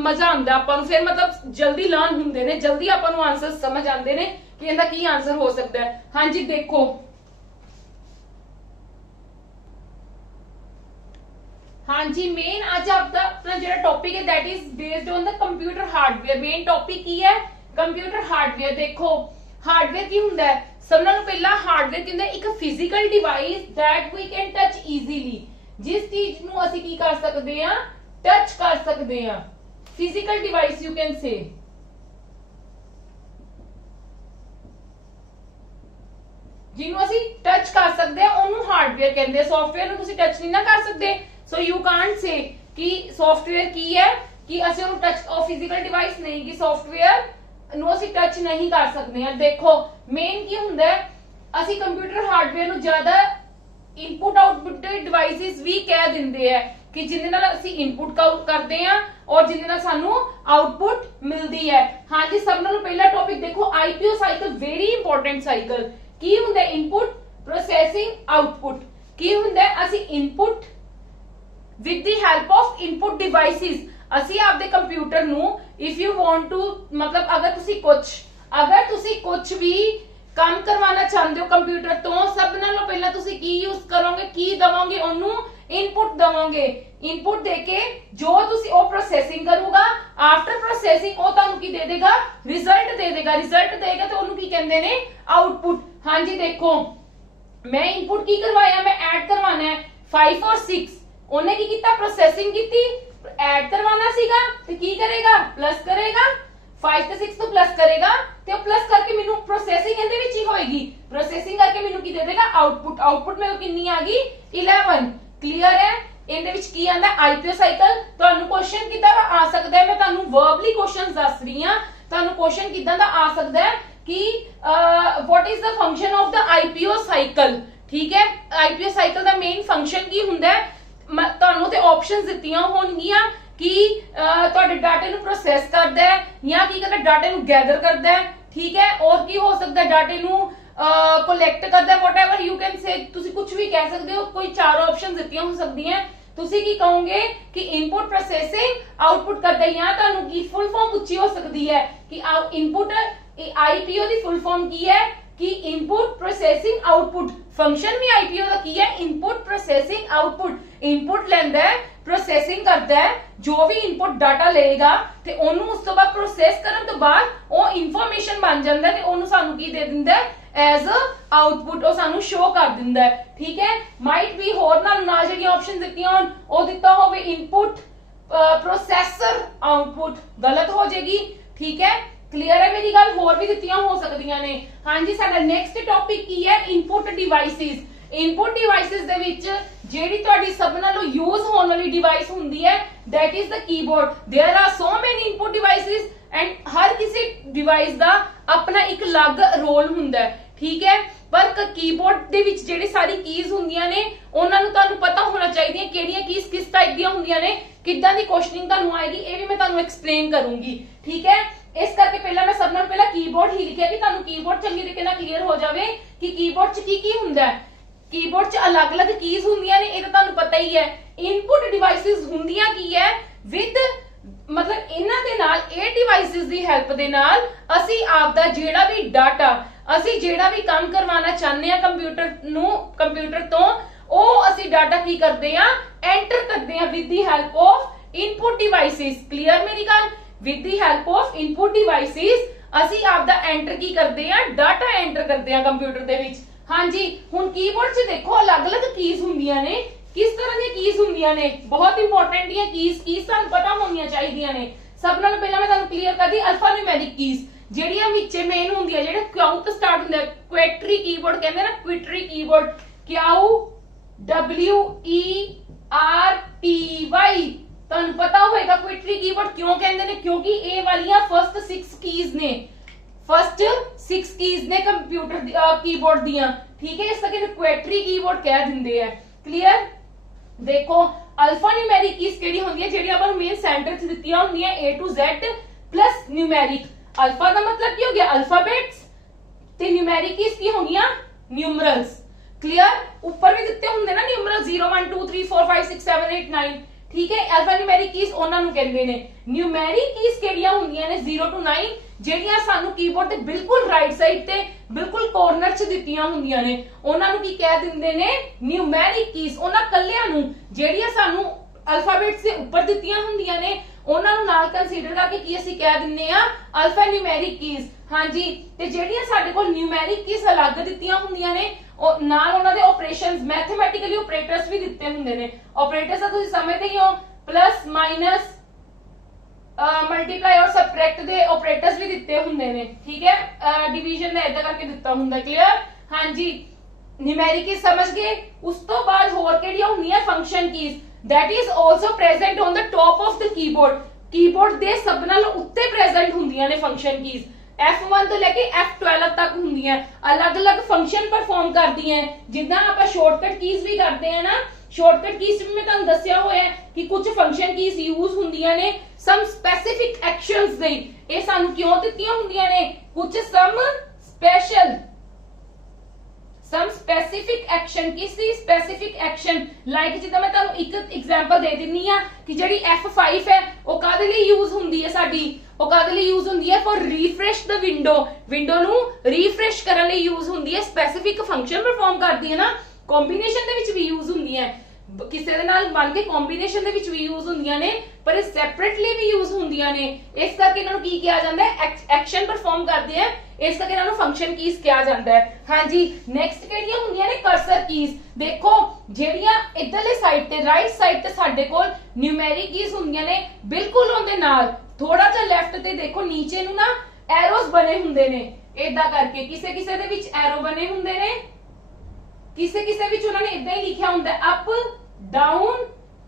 मजा आंदा आपां नूं, फिर मतलब जल्दी लर्न हुंदे ने, जल्दी आपां नूं आंसर समझ आंदे ने कि इहदा की आंसर हो सकता है। हां जी देखो हाँ जी मेन आज आपका अपना जो टॉपिक है that is based on the computer hardware. Main topic की है कंप्यूटर हार्डवेयर। देखो हार्डवेयर की हुंदा है, सब नालों पहला हार्डवेयर की हुंदा है एक physical device that we can touch easily, जिस चीज नूं असीं की कर सकदे हां टच कर सकदे हां, physical device you can say. जिन्हों असीं टच कर सकदे हां ओनू हार्डवेयर कहंदे आ। सॉफ्टवेयर नूं तुसीं टच नहीं ना कर सकदे, सो यू कांट से कि सॉफ्टवेयर की है कि असीं ओनू टच और फिजिकल डिवाइस नहीं कि सॉफ्टवेयर ਨੂੰ ਅਸੀਂ ਟੱਚ ਨਹੀਂ ਕਰ ਸਕਦੇ ਹਾਂ। ਦੇਖੋ ਮੇਨ ਕੀ ਹੁੰਦਾ ਹੈ, ਅਸੀਂ ਕੰਪਿਊਟਰ ਹਾਰਡਵੇਅਰ ਨੂੰ ਜ਼ਿਆਦਾ ਇਨਪੁਟ ਆਊਟਪੁੱਟ ਡਿਵਾਈਸਿਸ ਵੀ ਕਹਿ ਦਿੰਦੇ ਆ ਕਿ ਜਿਹਦੇ ਨਾਲ ਅਸੀਂ ਇਨਪੁਟ ਕਰਦੇ ਆ ਔਰ ਜਿਹਦੇ ਨਾਲ ਸਾਨੂੰ ਆਊਟਪੁੱਟ ਮਿਲਦੀ ਹੈ। ਹਾਂਜੀ ਸਭ ਨਾਲੋਂ ਪਹਿਲਾ ਟੌਪਿਕ ਦੇਖੋ IPO cycle, very important cycle. ਕੀ ਹੁੰਦਾ ਇਨਪੁਟ ਪ੍ਰੋਸੈਸਿੰਗ ਆਊਟਪੁੱਟ। ਕੀ ਹੁੰਦਾ ਅਸੀਂ input with the help of input devices ਅਸੀਂ ਆਪਦੇ ਕੰਪਿਊਟਰ ਨੂੰ if you want to मतलब अगर ਤੁਸੀਂ ਕੁਝ ਵੀ ਕੰਮ ਕਰਵਾਉਣਾ ਚਾਹੁੰਦੇ ਹੋ ਕੰਪਿਊਟਰ ਤੋਂ, ਸਭ ਨਾਲੋਂ ਪਹਿਲਾਂ ਤੁਸੀਂ ਕੀ ਯੂਜ਼ ਕਰੋਗੇ, ਕੀ ਦਵੋਗੇ ਉਹਨੂੰ, ਇਨਪੁਟ ਦਵੋਗੇ। ਇਨਪੁਟ ਦੇ ਕੇ ਜੋ ਤੁਸੀਂ ਉਹ ਪ੍ਰੋਸੈਸਿੰਗ ਕਰੂਗਾ, ਆਫਟਰ ਪ੍ਰੋਸੈਸਿੰਗ ਉਹ ਤੁਹਾਨੂੰ ਕੀ ਦੇ ਦੇਗਾ, ਰਿਜ਼ਲਟ ਦੇ ਦੇਗਾ। ਰਿਜ਼ਲਟ ਦੇਗਾ ਤੇ ਉਹਨੂੰ ਕੀ ਕਹਿੰਦੇ ਨੇ, ਆਊਟਪੁੱਟ। ਹਾਂਜੀ ਦੇਖੋ ਮੈਂ ਇਨਪੁਟ ਕੀ ਕਰਵਾਇਆ, ਮੈਂ ਐਡ ਕਰਵਾਉਣਾ ਹੈ 5 और 6, ਉਹਨੇ ਕੀ ਕੀਤਾ, ਪ੍ਰੋਸੈਸਿੰਗ ਕੀਤੀ, ਐਡ ਕਰਵਾਉਣਾ ਸੀਗਾ ਤੇ ਕੀ ਕਰੇਗਾ, ਪਲੱਸ ਕਰੇਗਾ, 5 ਤੇ 6 ਤੋਂ ਪਲੱਸ ਕਰੇਗਾ ਤੇ ਉਹ ਪਲੱਸ ਕਰਕੇ ਮੈਨੂੰ ਪ੍ਰੋਸੈਸਿੰਗ ਇਹਦੇ ਵਿੱਚ ਹੀ ਹੋਏਗੀ, ਪ੍ਰੋਸੈਸਿੰਗ ਕਰਕੇ ਮੈਨੂੰ ਕੀ ਦੇ ਦੇਗਾ, ਆਊਟਪੁੱਟ। ਆਊਟਪੁੱਟ ਮੇਰੇ ਕਿੰਨੀ ਆ ਗਈ, 11। ਕਲੀਅਰ ਹੈ। ਇਹਦੇ ਵਿੱਚ ਕੀ ਆਂਦਾ, ਆਈਪੀਓ ਸਾਈਕਲ। ਤੁਹਾਨੂੰ ਕੁਐਸਚਨ ਕਿੱਦਾਂ ਦਾ ਆ ਸਕਦਾ ਹੈ, ਮੈਂ ਤੁਹਾਨੂੰ ਵਰਬਲੀ ਕੁਐਸਚਨਸ ਦੱਸ ਰਹੀ ਹਾਂ, ਤੁਹਾਨੂੰ ਕੁਐਸਚਨ ਕਿੱਦਾਂ ਦਾ ਆ ਸਕਦਾ ਹੈ ਕਿ what is the function of the IPO cycle। ਠੀਕ ਹੈ, ਆਈਪੀਓ ਸਾਈਕਲ ਦਾ ਮੇਨ ਫੰਕਸ਼ਨ ਕੀ ਹੁੰਦਾ ਹੈ, ਤੁਹਾਨੂੰ ਤੇ ਆਪਸ਼ਨਸ ਦਿੱਤੀਆਂ ਹੋਣਗੀਆਂ ਕਿ ਤੁਹਾਡੇ ਡਾਟੇ ਨੂੰ ਪ੍ਰੋਸੈਸ ਕਰਦਾ ਹੈ ਜਾਂ ਕੀ ਕਰਦਾ, ਡਾਟੇ ਨੂੰ ਗੈਦਰ ਕਰਦਾ ਹੈ। ਠੀਕ ਹੈ, ਔਰ ਕੀ ਹੋ ਸਕਦਾ, ਡਾਟੇ ਨੂੰ ਕਲੈਕਟ ਕਰਦਾ, ਵਟਐਵਰ ਯੂ ਕੈਨ ਸੇ, ਤੁਸੀਂ ਕੁਝ ਵੀ ਕਹਿ ਸਕਦੇ ਹੋ, ਕੋਈ ਚਾਰ ਆਪਸ਼ਨਸ ਦਿੱਤੀਆਂ ਹੋ ਸਕਦੀਆਂ। ਤੁਸੀਂ ਕੀ ਕਹੋਗੇ ਕਿ ਇਨਪੁਟ ਪ੍ਰੋਸੈਸਿੰਗ ਆਊਟਪੁੱਟ ਕਰਦਾ, ਜਾਂ ਤੁਹਾਨੂੰ ਕੀ ਫੁੱਲ ਫਾਰਮ ਉੱਚੀ ਹੋ ਸਕਦੀ ਹੈ ਕਿ ਇਨਪੁਟ ਆਈਪੀਓ ਦੀ ਫੁੱਲ ਫਾਰਮ ਕੀ ਹੈ कि इनपुट प्रोसेसिंग आउटपुट। फंक्शन भी आईपीओ का की है, इनपुट प्रोसेसिंग आउटपुट। इनपुट लेंदा है, प्रोसेसिंग करता है, जो भी इनपुट डाटा लेगा ते ओनू उस तो बाद प्रोसेस करन तो बाद ओ इंफॉर्मेशन बन जांदा है ते ओनू सानू की दे दिंदा है एज अ आउटपुट, ओ सानू शो कर दिंदा है। ठीक है, माइट भी होर नाल जेडी ऑप्शन दित्तियां होन ओ दित्ता होवे इनपुट प्रोसेसर आउटपुट, गलत हो जाएगी। ठीक है, क्लियर है मेरी गल, होर भी दित्तियां हो सकदियां ने। हां जी साडा नेक्स्ट टॉपिक की है इनपुट डिवाइसेस। इनपुट डिवाइसेस दे विच जेडी तुहाडी सब नालों यूज होने वाली डिवाइस हुंदी है that is the keyboard. There are so many input devices and हर किसी डिवाइस दा अपना एक अलग रोल हुंदा है। ठीक है, पर कीबोर्ड दे विच जेडी सारी कीज हुंदियां ने उन्हां नूं तुहानूं पता होना चाहिए किहड़ियां कीज किस टाइप ਦੀਆਂ ਹੁੰਦੀਆਂ ਨੇ, किदां दी क्वेश्चनिंग तुहानूं आएगी, ਇਹ भी मैं तुहानूं एक्सप्लेन करूंगी। ठीक है, इस करके पहला मैं सब नाल पहला कीबोर्ड ही लिखिया कि तुहानूं कीबोर्ड चंगी तरीके नाल क्लीयर हो जावे कि कीबोर्ड च की हुंदा है। कीबोर्ड च अलग-अलग कीज हुंदियां ने, ये तो तुहानूं पता ही है। इनपुट डिवाइसेस हुंदियां की है विद मतलब इन्हां दे नाल ਇਹ डिवाइसेस ਦੀ ਹੈਲਪ ਦੇ ਨਾਲ ਅਸੀਂ ਆਪਦਾ ਜਿਹੜਾ ਵੀ ਡਾਟਾ ਅਸੀਂ ਜਿਹੜਾ ਵੀ ਕੰਮ ਕਰਵਾਉਣਾ ਚਾਹੁੰਦੇ ਆ ਕੰਪਿਊਟਰ ਤੋਂ ਉਹ ਅਸੀਂ ਡਾਟਾ ਕੀ ਕਰਦੇ ਆ ਐਂਟਰ ਕਰਦੇ ਆ with the help of input devices clear ਮੇਰੀ ਗੱਲ with the help of input devices ਅਸੀਂ ਆਪਦਾ ਐਂਟਰ ਕੀ ਕਰਦੇ ਆ ਡਾਟਾ ਐਂਟਰ ਕਰਦੇ ਆ ਕੰਪਿਊਟਰ ਦੇ ਵਿੱਚ ਹਾਂਜੀ ਹੁਣ ਕੀਬੋਰਡ 'ਚ ਦੇਖੋ ਅਲੱਗ-ਅਲੱਗ ਕੀਜ਼ ਹੁੰਦੀਆਂ ਨੇ किस तरह दी कीज ਹੁੰਦੀਆਂ ਨੇ बहुत इंपॉर्टेंट ਦੀਆਂ कीज ਤੁਹਾਨੂੰ ਪਤਾ ਹੋਣੀਆਂ ਚਾਹੀਦੀਆਂ ਨੇ ਸਭ ਨਾਲੋਂ ਪਹਿਲਾਂ ਮੈਂ ਤੁਹਾਨੂੰ ਕਲੀਅਰ ਕਰਦੀ ਅਲਫਾ ਨਿਊਮੈਰਿਕ ਕੀਜ਼ ਜਿਹੜੀਆਂ ਵਿੱਚੇ ਮੇਨ ਹੁੰਦੀਆਂ ਜਿਹੜੇ ਕਿਊ ਤੋਂ ਸਟਾਰਟ ਹੁੰਦੇ ਕੁਇਟਰੀ ਕੀਬੋਰਡ ਕਹਿੰਦੇ ਨਾ ਕੁਇਟਰੀ ਕੀਬੋਰਡ ਕਿਊ W E R T Y ਤੁਹਾਨੂੰ ਪਤਾ ਹੋਵੇਗਾ ਕੁਇਟਰੀ ਕੀਬੋਰਡ ਕਿਉਂ ਕਹਿੰਦੇ ਨੇ ਕਿਉਂਕਿ ਇਹ ਵਾਲੀਆਂ ਫਰਸਟ 6 ਕੀਜ਼ ਨੇ फर्स्ट 6 कीज ने कंप्यूटर कीबोर्ड दियां ठीक है इस करके क्वेटरी कीबोर्ड कह दिंदे है क्लियर देखो अल्फा न्यूमेरिक कीज केड़ी होंदी है जेडी अपन मेन सेंटर च दित्तियां होंदियां A to Z plus numeric alpha का मतलब की हो गया अल्फाबेट्स ते न्यूमेरिक कीज की होंगियां न्यूमरल्स क्लियर ऊपर भी दित्ते होंदे ना न्यूमरल 0 1 2 3 4 5 6 7 8 9 ठीक है अल्फा न्यूमेरिक कीज ਉਹਨਾਂ ਨੂੰ ਕਹਿੰਦੇ ਨੇ न्यूमेरिक कीज ਕਿਹੜੀਆਂ ਹੁੰਦੀਆਂ ਨੇ 0 to 9 ਜਿਹੜੀਆਂ ਸਾਨੂੰ ਕੀਬੋਰਡ ਤੇ ਬਿਲਕੁਲ ਰਾਈਟ ਸਾਈਡ ਤੇ ਬਿਲਕੁਲ ਕਾਰਨਰ 'ਚ ਦਿੱਤੀਆਂ ਹੁੰਦੀਆਂ ਨੇ ਉਹਨਾਂ ਨੂੰ ਕੀ ਕਹਿ ਦਿੰਦੇ ਨੇ न्यूमेरिक कीज ਉਹਨਾਂ ਕੱਲਿਆਂ ਨੂੰ ਜਿਹੜੀਆਂ ਸਾਨੂੰ ਅਲਫਾਬੇਟਸ ਦੇ ਉੱਪਰ ਦਿੱਤੀਆਂ ਹੁੰਦੀਆਂ ਨੇ ਉਹਨਾਂ ਨੂੰ ਨਾਲ ਕੰਸੀਡਰ ਕਰਕੇ ਕੀ ਅਸੀਂ ਕਹਿ ਦਿੰਨੇ ਆ ਅਲਫਾ ਨਿਊਮੈਰਿਕ ਕੀਜ਼ ਹਾਂਜੀ ਤੇ ਜਿਹੜੀਆਂ ਸਾਡੇ ਕੋਲ ਨਿਊਮੈਰਿਕ ਕੀਜ਼ ਅਲੱਗ ਦਿੱਤੀਆਂ ਹੁੰਦੀਆਂ ਨੇ ਉਹ ਨਾਲ ਉਹਨਾਂ ਦੇ ਆਪਰੇਸ਼ਨਸ ਮੈਥਮੈਟਿਕਲੀ ਆਪਰੇਟਰਸ ਵੀ ਦਿੱਤੇ ਹੁੰਦੇ ਨੇ ਆਪਰੇਟਰਸ ਤਾਂ ਤੁਸੀਂ ਸਮਝਦੇ ਹੀ ਹੋ ਪਲੱਸ ਮਾਈਨਸ ਮਲਟੀਪਲਾਈ ਔਰ ਸਬਟ੍ਰੈਕਟ ਦੇ ਆਪਰੇਟਰਸ ਵੀ ਦਿੱਤੇ ਹੁੰਦੇ ਨੇ ਠੀਕ ਹੈ ਡਿਵੀਜ਼ਨ ਦਾ ਇਦਾਂ ਕਰਕੇ ਦਿੱਤਾ ਹੁੰਦਾ ਕਲੀਅਰ ਹਾਂਜੀ ਨਿਊਮੈਰਿਕ ਕੀਜ਼ ਸਮਝ ਗਏ ਉਸ ਤੋਂ ਬਾਅਦ ਹੋਰ ਕਿਹੜੀਆਂ ਹੁੰਦੀਆਂ function keys that is also present on the top of the keyboard ਦੇ ਸਭ ਨਾਲੋਂ ਉੱਤੇ present ਹੁੰਦੀਆਂ ਨੇ ਫੰਕਸ਼ਨ ਕੀਜ਼ F1 ਤੋਂ ਲੈ ਕੇ F12 ਤੱਕ ਹੁੰਦੀਆਂ ਅਲੱਗ-ਅਲੱਗ ਫੰਕਸ਼ਨ ਪਰਫਾਰਮ ਕਰਦੀਆਂ ਜਿੱਦਾਂ ਆਪਾਂ ਸ਼ਾਰਟਕਟ ਕੀਜ਼ ਵੀ ਕਰਦੇ ਆ ਨਾ ਸ਼ਾਰਟਕਟ ਕੀਜ਼ ਵੀ ਮੈਂ ਤੁਹਾਨੂੰ ਦੱਸਿਆ ਹੋਇਆ ਕਿ ਕੁਝ ਫੰਕਸ਼ਨ ਕੀਜ਼ ਯੂਜ਼ ਹੁੰਦੀਆਂ ਨੇ ਸਮ ਸਪੈਸਿਫਿਕ ਐਕਸ਼ਨਸ ਦੇ ਇਹ ਸਾਨੂੰ ਕਿਉਂ ਦਿੱਤੀਆਂ ਹੁੰਦੀਆਂ ਨੇ ਕੁਝ some specific action किसी specific action like जिदा मैं ਤੁਹਾਨੂੰ ਇੱਕ एग्जांपल ਦੇ ਦਿੰਨੀ ਆ ਕਿ ਜਿਹੜੀ F5 ਹੈ ਉਹ ਕਾਦੇ ਲਈ ਯੂਜ਼ ਹੁੰਦੀ ਹੈ ਸਾਡੀ ਉਹ ਕਾਦੇ ਲਈ ਯੂਜ਼ ਹੁੰਦੀ ਹੈ for refresh the window ਨੂੰ ਰੀਫਰੈਸ਼ ਕਰਨ ਲਈ ਯੂਜ਼ ਹੁੰਦੀ ਹੈ ਸਪੈਸਿਫਿਕ ਫੰਕਸ਼ਨ ਪਰਫਾਰਮ ਕਰਦੀ ਹੈ ਨਾ ਕੰਬੀਨੇਸ਼ਨ ਦੇ ਵਿੱਚ ਵੀ ਯੂਜ਼ ਹੁੰਦੀ ਹੈ ਕਿਸੇ ਦੇ ਨਾਲ ਬਣ ਕੇ ਕੰਬੀਨੇਸ਼ਨ ਦੇ ਵਿੱਚ ਵੀ ਯੂਜ਼ ਹੁੰਦੀਆਂ ਨੇ ਪਰ ਇਹ ਸੈਪਰੇਟਲੀ ਵੀ ਯੂਜ਼ ਹੁੰਦੀਆਂ ਨੇ ਇਸ ਕਰਕੇ ਇਹਨਾਂ ਨੂੰ ਕੀ ਕਿਹਾ ਜਾਂਦਾ ਹੈ ਐਕਸ਼ਨ ਪਰਫਾਰਮ ਕਰਦੇ ਆ ਇਸ ਕਰਕੇ ਇਹਨਾਂ ਨੂੰ ਫੰਕਸ਼ਨ ਕੀਜ਼ ਕਿਹਾ ਜਾਂਦਾ ਹੈ ਹਾਂਜੀ ਨੈਕਸਟ ਕਿਹੜੀਆਂ ਹੁੰਦੀਆਂ ਨੇ ਕਰਸਰ ਕੀਜ਼ ਦੇਖੋ ਜਿਹੜੀਆਂ ਇਧਰਲੇ ਸਾਈਡ ਤੇ ਰਾਈਟ ਸਾਈਡ ਤੇ ਸਾਡੇ ਕੋਲ ਨਿਊਮੈਰਿਕ ਕੀਜ਼ ਹੁੰਦੀਆਂ ਨੇ ਬਿਲਕੁਲ ਉਹਦੇ ਨਾਲ ਥੋੜਾ ਜਿਹਾ ਲੈਫਟ ਤੇ ਦੇਖੋ ਨੀਚੇ ਨੂੰ ਨਾ ਐਰੋਜ਼ ਬਣੇ ਹੁੰਦੇ ਨੇ ਇਦਾਂ ਕਰਕੇ ਕਿਸੇ ਕਿਸੇ ਦੇ ਵਿੱਚ ਐਰੋ ਬਣੇ ਹੁੰਦੇ ਨੇ ਕਿਸੇ ਕਿਸੇ ਵਿੱਚ ਉਹਨਾਂ ਨੇ ਇਦਾਂ ਹੀ ਲਿਖਿਆ ਹੁੰਦਾ ਅਪ ਡਾਊਨ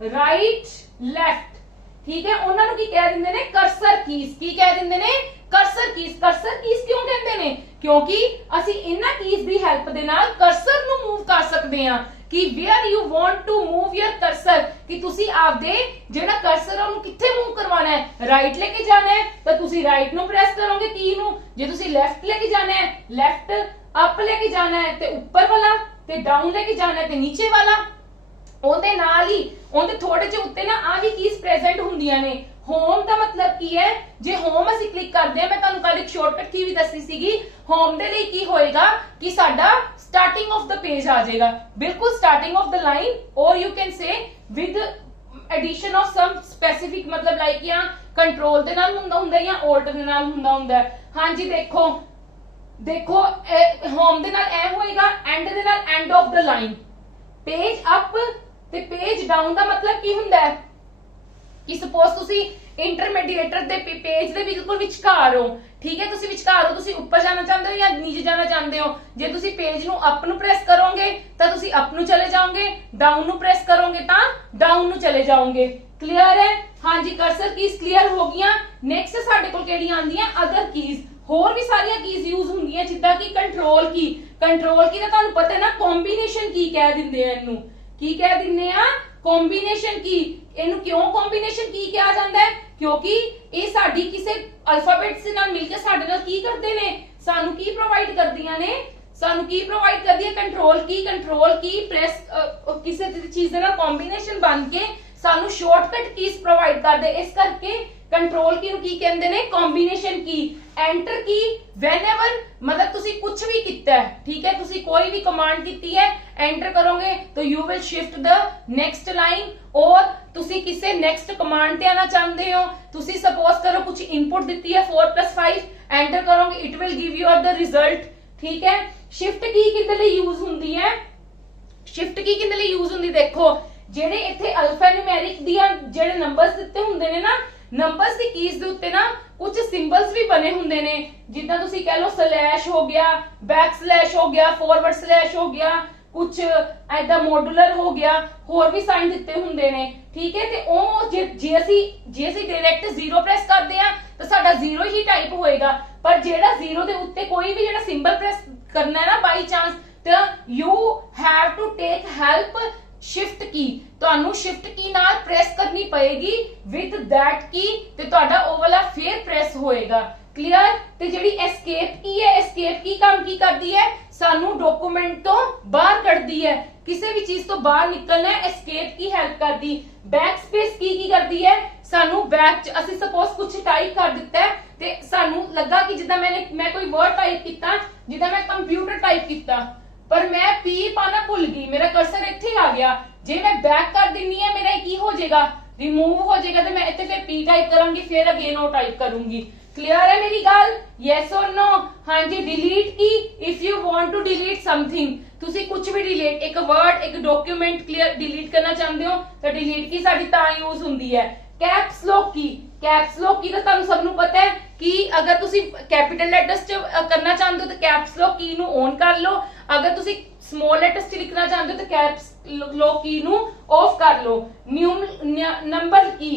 ਰਾਈਟ ਲੈਫਟ ਠੀਕ ਹੈ ਉਹਨਾਂ ਨੂੰ ਕੀ ਕਹਿ ਦਿੰਦੇ ਨੇ ਕਰਸਰ ਕੀਜ਼ ਕੀ ਕਹਿ ਦਿੰਦੇ ਨੇ ਕਰਸਰ ਕੀਜ਼ ਕਿਉਂ ਕਹਿੰਦੇ ਨੇ ਕਿਉਂਕਿ ਅਸੀਂ ਇਹਨਾਂ ਕੀਜ਼ ਦੀ ਹੈਲਪ ਦੇ ਨਾਲ ਕਰਸਰ ਨੂੰ ਮੂਵ ਕਰ ਸਕਦੇ ਹਾਂ ਕਿ where you want to move your cursor ਕਿ ਤੁਸੀਂ ਆਪਦੇ ਜਿਹੜਾ ਕਰਸਰ ਹੈ ਉਹਨੂੰ ਕਿੱਥੇ ਮੂਵ ਕਰਵਾਉਣਾ ਹੈ ਰਾਈਟ ਲੈ ਕੇ ਜਾਣਾ ਹੈ ਤਾਂ ਤੁਸੀਂ ਰਾਈਟ ਨੂੰ ਪ੍ਰੈਸ ਕਰੋਗੇ ਕੀ ਨੂੰ ਜੇ ਤੁਸੀਂ ਲੈਫਟ ਲੈ ਕੇ ਜਾਣਾ ਹੈ ਲੈਫਟ ਅਪ ਲੈ ਕੇ ਜਾਣਾ ਹੈ ਤੇ ਉੱਪਰ ਵਾਲਾ ਤੇ ਡਾਊਨ ਲੈ ਕੇ ਜਾਣਾ ਹੈ ਤੇ ਨੀਚੇ ਵਾਲਾ ਉਹਦੇ ਨਾਲ ਹੀ ਉਹਦੇ ਥੋੜੇ ਜਿਹੇ ਉੱਤੇ ਨਾ ਆ ਵੀ ਕੀਜ਼ ਪ੍ਰੈਜ਼ੈਂਟ ਹੁੰਦੀਆਂ ਨੇ ਹੋਮ ਦਾ ਮਤਲਬ ਕੀ ਹੈ ਜੇ ਹੋਮ ਅਸੀਂ ਕਲਿੱਕ ਕਰਦੇ ਆ ਮੈਂ ਤੁਹਾਨੂੰ ਕੱਲ ਇੱਕ ਸ਼ਾਰਟਕਟ ਕੀ ਵੀ ਦੱਸੀ ਸੀਗੀ ਹੋਮ ਦੇ ਲਈ ਕੀ ਹੋਏਗਾ ਕਿ ਸਾਡਾ ਸਟਾਰਟਿੰਗ ਆਫ ਦਾ ਪੇਜ ਆ ਜਾਏਗਾ ਬਿਲਕੁਲ ਸਟਾਰਟਿੰਗ ਆਫ ਦਾ ਲਾਈਨ ਔਰ you can say with addition of some specific ਮਤਲਬ ਲਾਈਕ ਜਾਂ ਕੰਟਰੋਲ ਦੇ ਨਾਲ ਹੁੰਦਾ ਜਾਂ ਆਲਟ ਦੇ ਨਾਲ ਹੁੰਦਾ ਹਾਂਜੀ ਦੇਖੋ ਹੋਮ ਦੇ ਨਾਲ ਐ ਹੋਏਗਾ ਐਂਡ ਦੇ ਨਾਲ end of the line page up ਤੇ ਪੇਜ ਡਾਊਨ ਦਾ ਮਤਲਬ ਕੀ ਹੁੰਦਾ ਹੈ ਕਿ ਸਪੋਜ਼ ਤੁਸੀਂ ਇੰਟਰਮੀਡੀਏਟਰ ਦੇ ਪੇਜ ਦੇ ਬਿਲਕੁਲ ਵਿਚਕਾਰ ਹੋ ਠੀਕ ਹੈ ਤੁਸੀਂ ਵਿਚਕਾਰ ਹੋ ਤੁਸੀਂ ਉੱਪਰ ਜਾਣਾ ਚਾਹੁੰਦੇ ਹੋ ਜਾਂ ਨੀਚੇ ਜਾਣਾ ਚਾਹੁੰਦੇ ਹੋ ਜੇ ਤੁਸੀਂ ਪੇਜ ਨੂੰ ਅਪ ਨੂੰ ਪ੍ਰੈਸ ਕਰੋਗੇ ਤਾਂ ਤੁਸੀਂ ਅਪ ਨੂੰ ਚਲੇ ਜਾਓਗੇ ਡਾਊਨ ਨੂੰ ਪ੍ਰੈਸ ਕਰੋਗੇ ਤਾਂ ਡਾਊਨ ਨੂੰ ਚਲੇ ਜਾਓਗੇ ਕਲੀਅਰ ਹੈ ਹਾਂਜੀ ਕਰਸਰ ਕੀਜ਼ ਕਲੀਅਰ ਹੋ ਗਈਆਂ ਨੈਕਸਟ ਸਾਡੇ ਕੋਲ ਕਿਹੜੀਆਂ ਆਉਂਦੀਆਂ ਅਦਰ ਕੀਜ਼ ਹੋਰ ਵੀ ਸਾਰੀਆਂ ਕੀਜ਼ ਯੂਜ਼ ਹੁੰਦੀਆਂ ਜਿੱਦਾਂ ਕਿ ਕੰਟਰੋਲ ਕੀ ਦਾ ਤੁਹਾਨੂੰ ਪਤਾ ਹੈ ਨਾ ਕੰਬੀਨੇਸ਼ਨ ਕੀ ਕਹਿ ਦਿੰਦੇ ਆ ਇਹਨੂੰ ਕੀ ਕਹਿ ਦਿੰਦੇ ਆ ਕੰਬੀਨੇਸ਼ਨ ਕੀ ਇਹਨੂੰ ਕਿਉਂ ਕੰਬੀਨੇਸ਼ਨ ਕੀ ਕਿਹਾ ਜਾਂਦਾ ਹੈ ਕਿਉਂਕਿ ਇਹ ਸਾਡੀ ਕਿਸੇ ਅਲਫਾਬੈਟਸ ਦੇ ਨਾਲ ਮਿਲ ਕੇ ਸਾਡੇ ਨਾਲ ਕੀ ਕਰਦੇ ਨੇ ਸਾਨੂੰ ਕੀ ਪ੍ਰੋਵਾਈਡ ਕਰਦੀਆਂ ਨੇ ਸਾਨੂੰ ਕੀ ਪ੍ਰੋਵਾਈਡ ਕਰਦੀ ਹੈ ਕੰਟਰੋਲ ਕੀ ਪ੍ਰੈਸ ਕਿਸੇ ਚੀਜ਼ ਦੇ ਨਾਲ ਕੰਬੀਨੇਸ਼ਨ ਬਣ ਕੇ ਸਾਨੂੰ ਸ਼ਾਰਟਕਟ ਕੀਜ਼ ਪ੍ਰੋਵਾਈਡ ਕਰਦੇ ਇਸ ਕਰਕੇ कंट्रोल की की कहंदे ने कॉम्बिनेशन की। एंटर की whenever मतलब तुसी कुछ भी किया है, ठीक है, तुसी कोई भी कमांड की है एंटर करोगे तो you will shift the next line, और तुसी किसे नेक्स्ट कमांड ते आना चाहते हो, तुसी सपोज करो कुछ इनपुट दी है 4+5 एंटर करोगे it will give you the result, ठीक है। शिफ्ट की किदे लिए यूज हुंदी है, शिफ्ट की किदे लिए यूज हुंदी, देखो जेडे इथे अल्फा न्यूमेरिक दी जेडे नंबर्स दिते हुंदे ने ना, नंबर्स की कीज दे उत्ते ना कुछ सिंबल्स भी बने हुंदे ने, जिद्दां तुसी कह लो स्लैश हो गया, बैक स्लैश हो गया, फॉरवर्ड स्लैश हो गया, कुछ ऐदा मॉड्यूलर हो गया, होर भी साइन दिते हुंदे ने, ठीक है। ते ओ जे असी डायरेक्ट 0 प्रेस करदे आ तो साडा 0 ही टाइप होएगा, पर जेड़ा 0 दे उत्ते कोई भी जेड़ा सिंबल प्रेस करना है ना बाई चांस, तो you have to take help shift key, ਤੁਹਾਨੂੰ शिफ्ट की नाल प्रेस करनी पएगी विद दैट की, ते ਤੁਹਾਡਾ ਉਹ ਵਾਲਾ ਫੇਰ प्रेस होएगा। क्लियर। ਤੇ ਜਿਹੜੀ एस्केप की है, एस्केप की काम की करती है, ਸਾਨੂੰ डॉक्यूमेंट तो बाहर ਕੱਢਦੀ है, ਕਿਸੇ ਵੀ ਚੀਜ਼ ਤੋਂ ਬਾਹਰ ਨਿਕਲਣਾ ਹੈ एस्केप की हेल्प करदी। बैक स्पेस की करती है, ਸਾਨੂੰ बैक च ਅਸੀਂ सपोज कुछ टाइप कर ਦਿੱਤਾ है ਤੇ ਸਾਨੂੰ ਲੱਗਾ ਕਿ ਜਿੱਦਾਂ मैं कोई वर्ड टाइप ਕੀਤਾ, ਜਿੱਦਾਂ मैं कंप्यूटर टाइप ਕੀਤਾ, पर मैं पी पाना भुल गई, मेरा कर्सर इत्थे आ गया, जे मैं बैक कर दिनी है मेरा की हो जाएगा, रिमूव हो जाएगा, तो मैं इत्थे फिर पी टाइप करूंगी, फिर अगेन ओ टाइप करूंगी। क्लियर है मेरी गल, यस और नो? हाँ जी। Delete key, if you want to delete something, तुसी कुछ भी डिलीट, एक वर्ड एक डॉक्यूमेंट क्लियर डिलीट करना चाहते हो तो डिलीट की साडी तां यूज हुंदी है। कैप्स लॉक की, कैप्स लॉक की तो तुहानू सबनू पता है कि अगर तुसी कैपिटल लेटर्स च करना चाहते हो तो कैप्स लॉक की नू ऑन कर लो, अगर तुसी स्मॉल लेटर्स च लिखना चाहते हो तो कैप्स लॉक की नू ऑफ कर लो। नंबर की,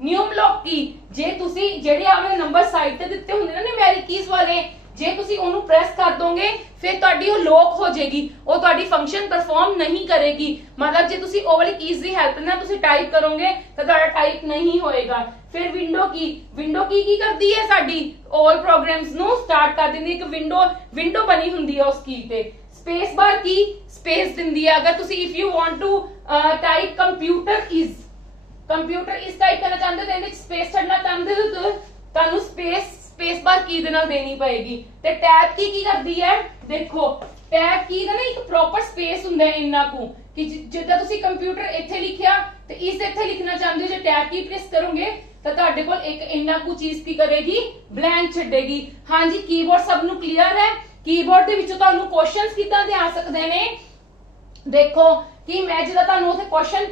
न्यूम लॉक की, जे तुसी जेडे आपने नंबर साइड ते दिते हुंदे ना न्यूमेरिक कीज वाले, जे तुसी ओनू प्रेस कर दोगे फिर तुहाडी वो लॉक हो जाएगी, वो तुहाडी फंक्शन परफॉर्म नहीं करेगी, मतलब जे तुसी ओ वाली कीज दी हेल्प ना तुसी टाइप करोगे तो तुहाडा टाइप नहीं होएगा। फिर विंडो की, विंडो की करदी है साडी ऑल प्रोग्राम्स नू स्टार्ट कर दिंदी, एक विंडो बनी हुंदी है उस की ते। स्पेस बार की स्पेस दिंदी है, अगर तुसी if you want to type computer is type करना चाहते हो तो इहदे स्पेस छड्डना चाहते हो तो तुहानू स्पेस बार की दे नाल देनी पएगी। ते टैब की करदी है, देखो टैब की दा ना एक प्रॉपर स्पेस हुंदा है इन्ना को कि जिद्दां तुसी कंप्यूटर इत्थे लिखिया ते इस इत्थे लिखना चाहते हो, जे टैब की प्रेस करोगे तो तुहाडे कोल एक इन्ना को चीज की करेगी, ब्लैंक छड्डेगी। हां जी। कीबोर्ड सबनू क्लियर है? कीबोर्ड दे विचों तुहानू क्वेश्चंस किदां दे आ सकदे ने, देखो कि मैं जिद्दां तुहानू उथे क्वेश्चन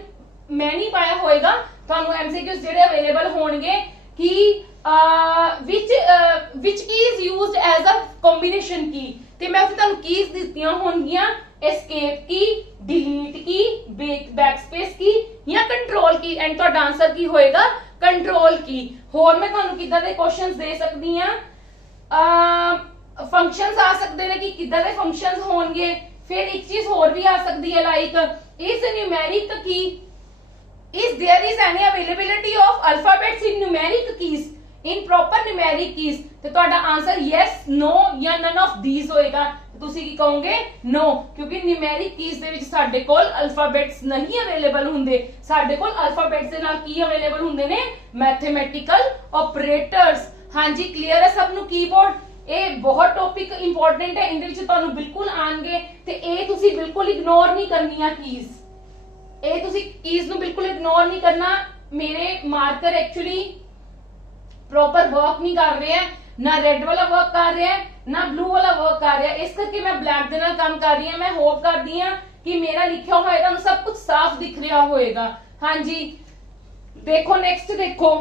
मैं नहीं पाया होएगा, तुहानू एमसीक्यूज जेडे अवेलेबल होणगे कि which key is used as a combination key, ते मैं तुहानू कीज दित्तियां होणगियां एस्केप की, डिलीट की, बैकस्पेस की या कंट्रोल की, एंड तुहाडा आंसर की होएगा कंट्रोल की। होर मैं तुहानू किदां दे क्वेश्चंस दे सकदी हां, फंक्शंस आ सकदे ने कि किदां दे फंक्शंस होणगे। फिर एक चीज होर भी आ सकदी है, लाइक इज न्यूमेरिक की, is there is any availability of alphabets in numeric keys, in proper numeric keys, तो ਤੁਹਾਡਾ आंसर yes, no या none of these होएगा। ਤੁਸੀਂ ਕੀ ਕਹੋਗੇ? no, क्योंकि numeric keys ਦੇ ਵਿੱਚ ਸਾਡੇ ਕੋਲ alphabets नहीं available ਹੁੰਦੇ, ਸਾਡੇ ਕੋਲ alphabets ਦੇ ਨਾਲ ਕੀ available ਹੁੰਦੇ ਨੇ? mathematical operators। ਹਾਂਜੀ क्लियर है सब ਨੂੰ? कीबोर्ड ਇਹ ਬਹੁਤ ਟੌਪਿਕ ਇੰਪੋਰਟੈਂਟ ਹੈ, ਇਹਦੇ ਵਿੱਚ ਤੁਹਾਨੂੰ ਬਿਲਕੁਲ ਆਣਗੇ ਤੇ ਇਹ ਤੁਸੀਂ ਬਿਲਕੁਲ ਇਗਨੋਰ ਨਹੀਂ ਕਰਨੀਆਂ ਕੀਜ਼, ਇਹ ਤੁਸੀਂ ਕੀਜ਼ ਨੂੰ ਬਿਲਕੁਲ ਇਗਨੋਰ ਨਹੀਂ ਕਰਨਾ। ਮੇਰੇ ਮਾਰਕਰ ਐਕਚੁਅਲੀ ਪ੍ਰੋਪਰ ਵਰਕ ਨਹੀਂ ਕਰ ਰਹੇ ਹੈ, ਨਾ ਰੈੱਡ ਵਾਲਾ ਵਰਕ ਕਰ ਰਿਹਾ ਹੈ ਨਾ ਬਲੂ ਵਾਲਾ ਵਰਕ ਕਰ ਰਿਹਾ, ਇਸ ਕਰਕੇ ਮੈਂ ਬਲੈਕ ਦੇ ਨਾਲ ਕੰਮ ਕਰ ਰਹੀ ਹਾਂ। ਮੈਂ ਹੋਪ ਕਰਦੀ ਹਾਂ ਕਿ ਮੇਰਾ ਲਿਖਿਆ ਹੋਇਆ ਤੁਹਾਨੂੰ ਸਭ ਕੁਝ ਸਾਫ਼ ਦਿਖ ਰਿਹਾ ਹੋਏਗਾ। ਹਾਂਜੀ ਦੇਖੋ ਨੈਕਸਟ ਦੇਖੋ,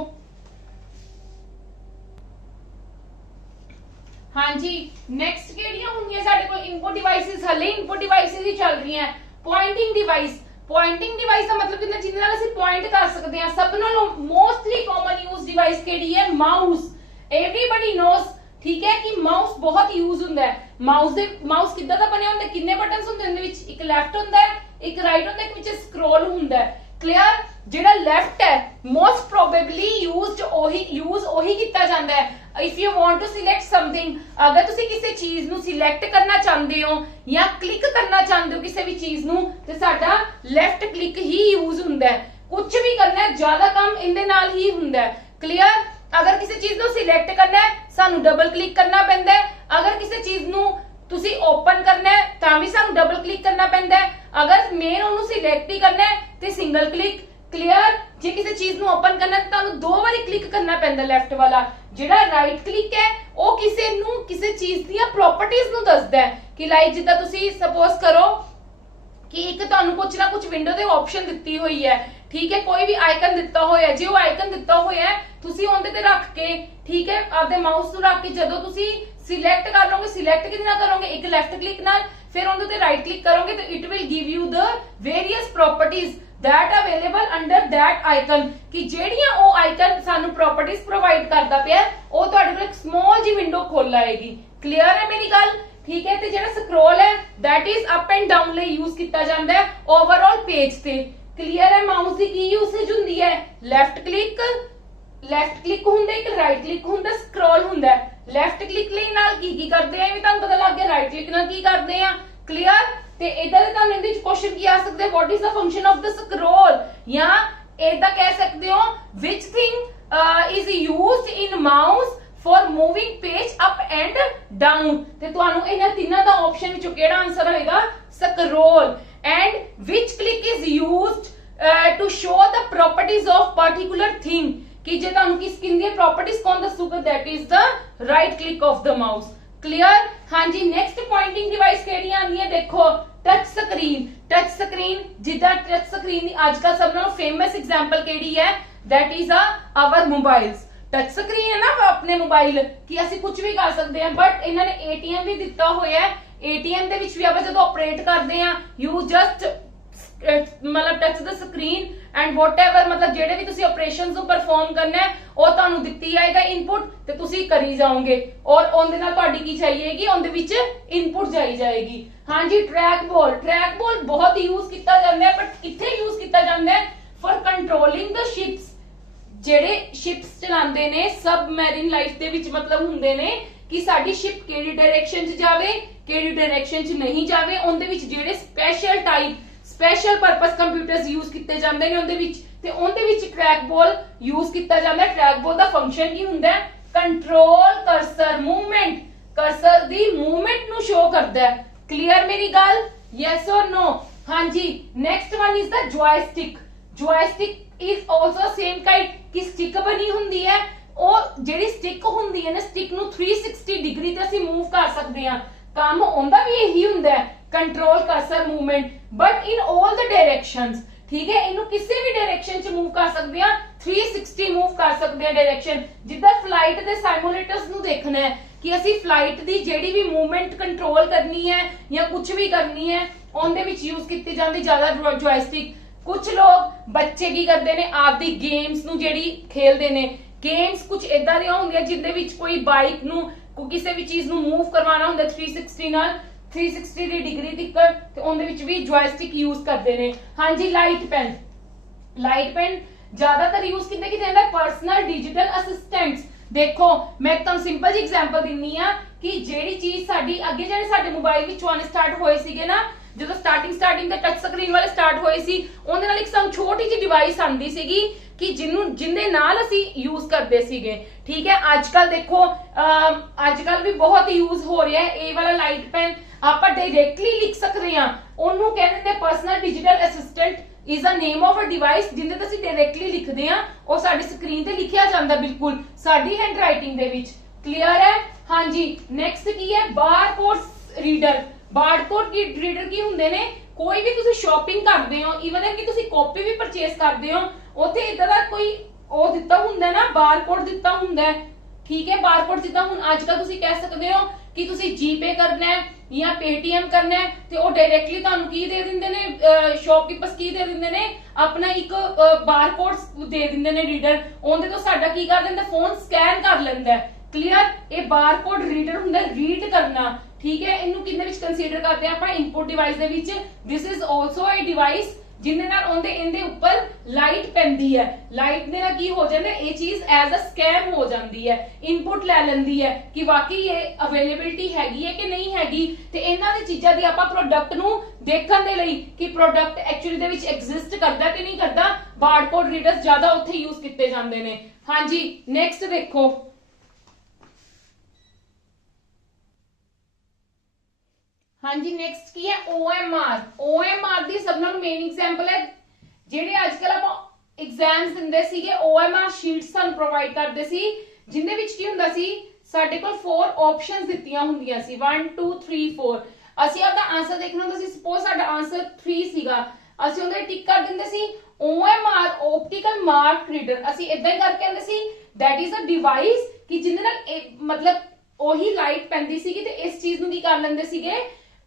ਹਾਂਜੀ ਨੈਕਸਟ ਕਿਹੜੀਆਂ ਹੁੰਦੀਆਂ ਸਾਡੇ ਕੋਲ? ਇਨਪੁਟ ਡਿਵਾਈਸਿਸ, ਹਲੇ ਇਨਪੁਟ ਡਿਵਾਈਸਿਸ ਹੀ ਚੱਲ ਰਹੀਆਂ। ਪੁਆਇੰਟਿੰਗ ਡਿਵਾਈਸ, ਪੁਆਇੰਟਿੰਗ ਡਿਵਾਈਸ ਦਾ ਮਤਲਬ ਕਿੰਨਾ ਜਿਹਦੇ ਨਾਲ ਅਸੀਂ ਪੁਆਇੰਟ ਕਰ ਸਕਦੇ ਹਾਂ। ਸਭ ਨਾਲੋਂ ਮੋਸਟਲੀ ਕਾਮਨ ਯੂਜ਼ ਡਿਵਾਈਸ ਕਿਹੜੀ ਹੈ? ਮਾਊਸ। एवरीबॉडी नोस, ठीक है कि माउस बहुत यूज ਹੁੰਦਾ ਹੈ। ਮਾਊਸ ਕਿੱਦਾਂ ਦਾ ਬਣਿਆ ਹੁੰਦਾ? ਕਿੰਨੇ ਬਟਨਸ ਹੁੰਦੇ ਨੇ ਵਿੱਚ? ਇੱਕ ਲੈਫਟ ਹੁੰਦਾ ਹੈ, ਇੱਕ ਰਾਈਟ ਹੁੰਦਾ ਹੈ, ਇੱਕ ਵਿੱਚ ਸਕਰੋਲ ਹੁੰਦਾ ਹੈ। ਕਲੀਅਰ? ਜਿਹੜਾ ਲੈਫਟ ਹੈ ਮੋਸਟ ਪ੍ਰੋਬੇਬਲੀ ਯੂਜ਼ਡ ਉਹੀ ਕੀਤਾ ਜਾਂਦਾ ਹੈ। If you want to select something, अगर तुसी किसी चीज नू सिलेक्ट करना चाहते हो या क्लिक करना चाहते हो किसी भी चीज नू, ते साडा लेफ्ट क्लिक ही यूज हुंदा है। कुछ भी करना है ज्यादा काम इहदे नाल ही हुंदा है। क्लियर। अगर किसी चीज ਨੂੰ ਸਿਲੈਕਟ ਕਰਨਾ ਹੈ ਸਾਨੂੰ ਡਬਲ ਕਲਿੱਕ ਕਰਨਾ ਪੈਂਦਾ ਹੈ, अगर किसी चीज ਨੂੰ ਤੁਸੀਂ ਓਪਨ ਕਰਨਾ ਹੈ ਤਾਂ ਵੀ ਸਾਨੂੰ ਡਬਲ ਕਲਿੱਕ ਕਰਨਾ ਪੈਂਦਾ ਹੈ, अगर मेन ਉਹਨੂੰ ਸਿਲੈਕਟ ਹੀ ਕਰਨਾ ਹੈ ਤੇ ਸਿੰਗਲ ਕਲਿੱਕ। क्लियर। ਜੇ ਕਿਸੇ ਚੀਜ਼ ਨੂੰ ਓਪਨ ਕਰਨਾ ਹੈ ਤੁਹਾਨੂੰ ਦੋ ਵਾਰੀ ਕਲਿੱਕ ਕਰਨਾ ਪੈਂਦਾ ਲੈਫਟ ਵਾਲਾ। ਜਿਹੜਾ ਰਾਈਟ ਕਲਿੱਕ ਹੈ ਉਹ ਕਿਸੇ ਚੀਜ਼ ਦੀਆਂ ਪ੍ਰੋਪਰਟੀਆਂ ਨੂੰ ਦੱਸਦਾ ਹੈ ਕਿ ਲਾਈਕ ਜਿੱਦਾਂ ਤੁਸੀਂ ਸਪੋਜ਼ ਕਰੋ ਕਿ ਇੱਕ ਤੁਹਾਨੂੰ ਕੁਝ ਨਾ ਕੁਝ ਵਿੰਡੋ ਤੇ ਆਪਸ਼ਨ ਦਿੱਤੀ ਹੋਈ ਹੈ, ਠੀਕ ਹੈ, ਕੋਈ ਵੀ ਆਈਕਨ ਦਿੱਤਾ ਹੋਇਆ, ਜੇ ਉਹ ਆਈਕਨ ਦਿੱਤਾ ਹੋਇਆ ਹੈ ਤੁਸੀਂ ਉਹਦੇ ਤੇ ਰੱਖ ਕੇ, ਠੀਕ ਹੈ, ਆਪਦੇ ਮਾਊਸ ਨੂੰ ਰੱਖ ਕੇ ਜਦੋਂ ਤੁਸੀਂ ਸਿਲੈਕਟ ਕਰ ਲਓਗੇ, ਸਿਲੈਕਟ ਕਿਹਦੇ ਨਾਲ ਕਰੋਗੇ, ਇੱਕ ਲੈਫਟ ਕਲਿੱਕ ਨਾਲ, ਫਿਰ ਉਹਦੇ ਤੇ ਰਾਈਟ ਕਲਿੱਕ ਕਰੋਗੇ ਤਾਂ it will give you the various properties that available under that icon ਕਿ ਜਿਹੜੀਆਂ ਉਹ ਆਈਕਨ ਸਾਨੂੰ ਪ੍ਰੋਪਰਟੀਆਂ ਪ੍ਰੋਵਾਈਡ ਕਰਦਾ ਪਿਆ ਉਹ ਤੁਹਾਡੇ ਕੋਲ ਇੱਕ ਸਮਾਲ ਜੀ ਵਿੰਡੋ ਖੋਲ ਆਏਗੀ। ਕਲੀਅਰ ਹੈ ਮੇਰੀ ਗੱਲ, ਠੀਕ ਹੈ। ਤੇ ਜਿਹੜਾ ਸਕਰੋਲ ਹੈ that is up and down ਲਈ ਯੂਜ਼ ਕੀਤਾ ਜਾਂਦਾ ਹੈ ਓਵਰਆਲ ਪੇਜ ਤੇ। ਕਲੀਅਰ ਹੈ। ਮਾਊਸ ਦੀ ਕੀ ਯੂਸੇਜ ਹੁੰਦੀ ਹੈ, ਲੈਫਟ ਕਲਿੱਕ ਹੁੰਦਾ, ਇੱਕ ਰਾਈਟ ਕਲਿੱਕ ਹੁੰਦਾ, ਸਕਰੋਲ ਹੁੰਦਾ। ਲੈਫਟ ਕਲਿੱਕ ਲਈ ਨਾਲ ਕੀ ਕਰਦੇ ਆ ਇਹ ਵੀ ਤੁਹਾਨੂੰ ਪਤਾ ਲੱਗ ਗਿਆ, ਰਾਈਟ ਕਲਿੱਕ ਨਾਲ ਕੀ ਕਰਦੇ ਆ। ਕਲੀਅਰ। ਤੇ ਇਦਾਂ ਦੇ ਤੁਹਾਨੂੰ ਇਹਦੇ ਵਿੱਚ ਕੁਐਸਚਨ ਕੀ ਆ ਸਕਦੇ, what is the function of the scroll, ਜਾਂ ਇਦਾਂ ਕਹਿ ਸਕਦੇ ਹੋ which thing is used in mouse for moving page up and down. ਤੇ ਤੁਹਾਨੂੰ ਇਹਨਾਂ ਤਿੰਨਾਂ ਦਾ ਆਪਸ਼ਨ ਵਿੱਚੋਂ ਕਿਹੜਾ ਆਨਸਰ ਹੋਏਗਾ, ਸਕਰੋਲ। ਐਂਡ ਵਿਚ click is used to show the properties of particular thing ਕਿ ਜੇ ਤੁਹਾਨੂੰ ਕਿਸ ਦੀਆਂ ਪ੍ਰੋਪਰਟੀਜ਼ ਕੌਣ ਦੱਸੂਗਾ, that is the right click of the mouse. Clear. हाँ जी। नेक्स्ट पॉइंटिंग डिवाइस केड़ी आंदी है, देखो टच स्क्रीन। टच स्क्रीन जिदा टच स्क्रीन दी आजकल सब नालों फेमस एग्जांपल केड़ी है, that is our mobiles. Touch screen है ना अपने मोबाइल कि ਅਸੀਂ ਕੁਝ ਵੀ ਕਰ ਸਕਦੇ ਹਾਂ, बट ਇਹਨਾਂ ਨੇ ATM ਵੀ ਦਿੱਤਾ ਹੋਇਆ ਹੈ। ATM ਦੇ ਵਿੱਚ ਵੀ ਆਪਾਂ ਜਦੋਂ ਆਪਰੇਟ ਕਰਦੇ ਹਾਂ ਯੂ ਜਸਟ मतलब touch the screen and whatever मतलब जेडे भी तुसी ऑपरेशंस ਨੂੰ परफॉर्म करना है ਉਹ ਤੁਹਾਨੂੰ ਦਿੱਤੀ ਆਏਗਾ ਇਨਪੁਟ ਤੇ ਤੁਸੀਂ ਕਰੀ ਜਾਓਗੇ ਔਰ ਉਹਦੇ ਨਾਲ ਤੁਹਾਡੀ ਕੀ ਚਾਹੀਏਗੀ, ਉਹਦੇ ਵਿੱਚ ਇਨਪੁਟ ਜਾਈ ਜਾਏਗੀ। ਹਾਂਜੀ। ਟਰੈਕ ਬੋਲ ਬਹੁਤ ਯੂਜ਼ ਕੀਤਾ ਜਾਂਦਾ ਹੈ, ਬਟ ਕਿੱਥੇ ਯੂਜ਼ ਕੀਤਾ ਜਾਂਦਾ ਹੈ, ਫॉर ਕੰਟਰੋਲਿੰਗ ਦ ਸ਼ਿਪਸ। ਜਿਹੜੇ ਸ਼ਿਪਸ ਚਲਾਉਂਦੇ ਨੇ ਸਬਮੈਰੀਨ ਲਾਈਫ ਦੇ ਵਿੱਚ ਮਤਲਬ ਹੁੰਦੇ ਨੇ ਕਿ ਸਾਡੀ ਸ਼ਿਪ ਕਿਹੜੀ ਡਾਇਰੈਕਸ਼ਨ 'ਚ ਜਾਵੇ, ਕਿਹੜੀ ਡਾਇਰੈਕਸ਼ਨ 'ਚ ਨਹੀਂ ਜਾਵੇ। ਉਹਦੇ ਵਿੱਚ ਜਿਹੜੇ स्पेशल पर्पस कंप्यूटर्स यूज किए जाते हैं उनके विच ट्रैक बॉल यूज किया जाता है। ट्रैक बॉल का फंक्शन की हुंदा है, कंट्रोल कर्सर मूवमेंट, कर्सर दी मूवमेंट नु शो करता है। क्लियर मेरी गल, यस और नो। हाँ जी। Next one is the joystick. Joystick is also same kind की स्टिक बनी हुंदी है, ਉਹ ਜਿਹੜੀ ਸਟਿਕ ਹੁੰਦੀ ਹੈ ਨਾ, ਸਟਿਕ ਨੂੰ 360 ਡਿਗਰੀ ਤੇ ਅਸੀਂ ਮੂਵ ਕਰ ਸਕਦੇ ਹਾਂ। ਕੰਮ ਉਹਦਾ ਵੀ ਇਹੀ ਹੁੰਦਾ ਹੈ, control cursor movement, but in all the directions. ठीक है, इनू किसी भी डायरेक्शन च मूव कर सकते हैं, 360 मूव कर सकते हैं डायरेक्शन। जिद्दां फ्लाइट दे साइमुलेटर्स नू देखना है कि असी फ्लाइट दी जेडी भी मूवमेंट कंट्रोल करनी है या कुछ भी करनी है, उनदे विच यूज कीती जांदी ज्यादा जॉयस्टिक। कुछ लोग बच्चे की करते हैं, आपदी गेम्स नू जेडी खेलते हैं, गेम्स कुछ इदां दी हुंदियां जिहदे विच कोई बाइक नू किसी भी चीज नू मूव करवाना हुंदा 360 नाल 360 डिग्री तक, ते उनदे विच भी जॉयस्टिक यूज करते हैं। हाँ जी। लाइट पेन ज्यादातर यूज किते जाता है, पर्सनल डिजिटल असिस्टेंट्स। देखो मैं तुहानू सिंपल जी एग्जांपल दिन्नी आ कि जेड़ी चीज साडी अगे जेडे साडे मोबाइल विच आने स्टार्ट होए सीगे ना, ਜਦੋਂ ਸਟਾਰਟਿੰਗ ਤੇ ਟੱਚ ਸਕਰੀਨ ਵਾਲੇ ਸਟਾਰਟ ਹੋਏ ਸੀ, ਉਹਦੇ ਨਾਲ ਇੱਕ ਸਾਨੂੰ ਛੋਟੀ ਜਿਹੀ ਡਿਵਾਈਸ ਆਂਦੀ ਸੀਗੀ ਕਿ ਜਿੰਦੇ ਨਾਲ ਅਸੀਂ ਯੂਜ਼ ਕਰਦੇ ਸੀਗੇ। ਠੀਕ ਹੈ। ਅੱਜ ਕੱਲ ਦੇਖੋ ਅੱਜ ਕੱਲ ਵੀ ਬਹੁਤ ਯੂਜ਼ ਹੋ ਰਿਹਾ ਹੈ ਇਹ ਵਾਲਾ ਲਾਈਟ ਪੈਨ। ਆਪਾਂ ਡਾਇਰੈਕਟਲੀ ਲਿਖ ਸਕਦੇ ਹਾਂ, ਉਹਨੂੰ ਕਹਿੰਦੇ ਨੇ personal digital assistant is the name of a device ਜਿੰਦੇ ਤੇ ਅਸੀਂ ਡਾਇਰੈਕਟਲੀ ਲਿਖਦੇ ਆ, ਉਹ ਸਾਡੀ ਸਕਰੀਨ ਤੇ ਲਿਖਿਆ ਜਾਂਦਾ ਬਿਲਕੁਲ ਸਾਡੀ ਹੈਂਡ ਰਾਈਟਿੰਗ ਦੇ ਵਿੱਚ। ਕਲੀਅਰ ਹੈ। ਹਾਂਜੀ। ਨੈਕਸਟ ਕੀ ਹੈ, ਬਾਰਕੋਡ ਰੀਡਰ। ਬਾਰਕੋਡ ਰੀਡਰ ਕੀ ਹੁੰਦੇ ਨੇ, ਕੋਈ ਵੀ ਤੁਸੀਂ ਸ਼ਾਪਿੰਗ ਕਰਦੇ ਹੋ, ਈਵਨ ਕਿ ਤੁਸੀਂ ਕਾਪੀ ਵੀ ਪਰਚੇਸ ਕਰਦੇ ਹੋ, ਉੱਥੇ ਇਦਾਂ ਦਾ ਕੋਈ ਉਹ ਦਿੱਤਾ ਹੁੰਦਾ ਨਾ, ਬਾਰਕੋਡ ਦਿੱਤਾ ਹੁੰਦਾ। ਠੀਕ ਹੈ। ਬਾਰਕੋਡ ਜਿੱਦਾਂ ਹੁਣ ਅੱਜ ਕੱਲ ਤੁਸੀਂ ਕਹਿ ਸਕਦੇ ਹੋ ਕਿ ਤੁਸੀਂ ਜੀਪੇ ਕਰਨਾ ਹੈ ਜਾਂ ਪੇਟੀਐਮ ਕਰਨਾ ਹੈ, ਤੇ ਉਹ ਡਾਇਰੈਕਟਲੀ ਤੁਹਾਨੂੰ ਕੀ ਦੇ ਦਿੰਦੇ ਨੇ, ਸ਼ਾਪਕੀਪਰਸ ਕੀ ਦੇ ਦਿੰਦੇ ਨੇ, ਆਪਣਾ ਇੱਕ ਬਾਰਕੋਡ ਦੇ ਦਿੰਦੇ ਨੇ ਰੀਡਰ, ਉਹਦੇ ਤੋਂ ਸਾਡਾ ਕੀ ਕਰ ਦਿੰਦਾ, ਫੋਨ ਸਕੈਨ ਕਰ ਲੈਂਦਾ। ਕਲੀਅਰ। ਇਹ ਬਾਰਕੋਡ ਰੀਡਰ ਹੁੰਦਾ, ਰੀਡ ਕਰਨਾ। ਠੀਕ ਹੈ। ਇਹਨੂੰ ਕਿੰਨੇ ਵਿੱਚ ਕੰਸੀਡਰ ਕਰਦੇ ਆ ਆਪਾਂ, ਇਨਪੁਟ ਡਿਵਾਈਸ ਦੇ ਵਿੱਚ। This is also a device ਜਿੰਨੇ ਨਾਲ ਉਹਦੇ ਇਹਦੇ ਉੱਪਰ ਲਾਈਟ ਪੈਂਦੀ ਹੈ, ਲਾਈਟ ਦੇ ਨਾਲ ਕੀ ਹੋ ਜਾਂਦਾ ਇਹ ਚੀਜ਼ ਐਜ਼ ਅ ਸਕੈਨ ਹੋ ਜਾਂਦੀ ਹੈ, ਇਨਪੁਟ ਲੈ ਲੈਂਦੀ ਹੈ ਕਿ ਵਾਕਈ ਇਹ ਅਵੇਲੇਬਿਲਿਟੀ ਹੈਗੀ ਹੈ ਕਿ ਨਹੀਂ ਹੈਗੀ। ਤੇ ਇਹਨਾਂ ਦੀ ਚੀਜ਼ਾਂ ਦੀ ਆਪਾਂ ਪ੍ਰੋਡਕਟ ਨੂੰ ਦੇਖਣ ਦੇ ਲਈ ਕਿ ਪ੍ਰੋਡਕਟ ਐਕਚੁਅਲੀ ਦੇ ਵਿੱਚ ਐਗਜ਼ਿਸਟ ਕਰਦਾ ਕਿ ਨਹੀਂ ਕਰਦਾ, ਬਾਰਕੋਡ ਰੀਡਰਸ ਜ਼ਿਆਦਾ ਉੱਥੇ ਯੂਜ਼ ਕੀਤੇ ਜਾਂਦੇ ਨੇ। ਹਾਂਜੀ ਨੈਕਸਟ ਦੇਖੋ, ਹਾਂਜੀ ਨੈਕਸਟ ਕੀ ਹੈ OMR। OMR ਦੀ ਸਭ ਨਾਲੋਂ ਮੇਨ ਐਗਜ਼ਾਮਪਲ ਹੈ ਜਿਹੜੇ ਅੱਜਕੱਲ ਆਪਾਂ ਐਗਜ਼ਾਮਸ ਦਿੰਦੇ ਸੀਗੇ, OMR ਸ਼ੀਟਸ ਸਾਨੂੰ ਪ੍ਰੋਵਾਈਡ ਕਰਦੇ ਸੀ ਜਿੰਦੇ ਵਿੱਚ ਕੀ ਹੁੰਦਾ ਸੀ ਸਾਡੇ ਕੋਲ 4 ਆਪਸ਼ਨਸ ਦਿੱਤੀਆਂ ਹੁੰਦੀਆਂ ਸੀ 1 2 3 4। ਅਸੀਂ ਆਪਦਾ ਆਨਸਰ ਦੇਖਣਾ ਹੁੰਦਾ ਸੀ, ਸਪੋਜ਼ ਸਾਡਾ ਆਨਸਰ 3 ਸੀਗਾ, ਅਸੀਂ ਉਹਦੇ ਟਿਕ ਕਰ ਦਿੰਦੇ ਸੀ OMR ਆਪਟੀਕਲ ਮਾਰਕ ਰੀਡਰ। ਅਸੀਂ ਇਦਾਂ ਹੀ ਕਰਕੇ ਆਂਦੇ ਸੀ that is a device ਕਿ ਜਿਹਦੇ ਨਾਲ ਮਤਲਬ ਉਹੀ ਲਾਈਟ ਪੈਂਦੀ ਸੀਗੀ ਤੇ ਇਸ ਚੀਜ਼ ਨੂੰ ਕੀ ਕਰ ਲੈਂਦੇ ਸੀਗੇ,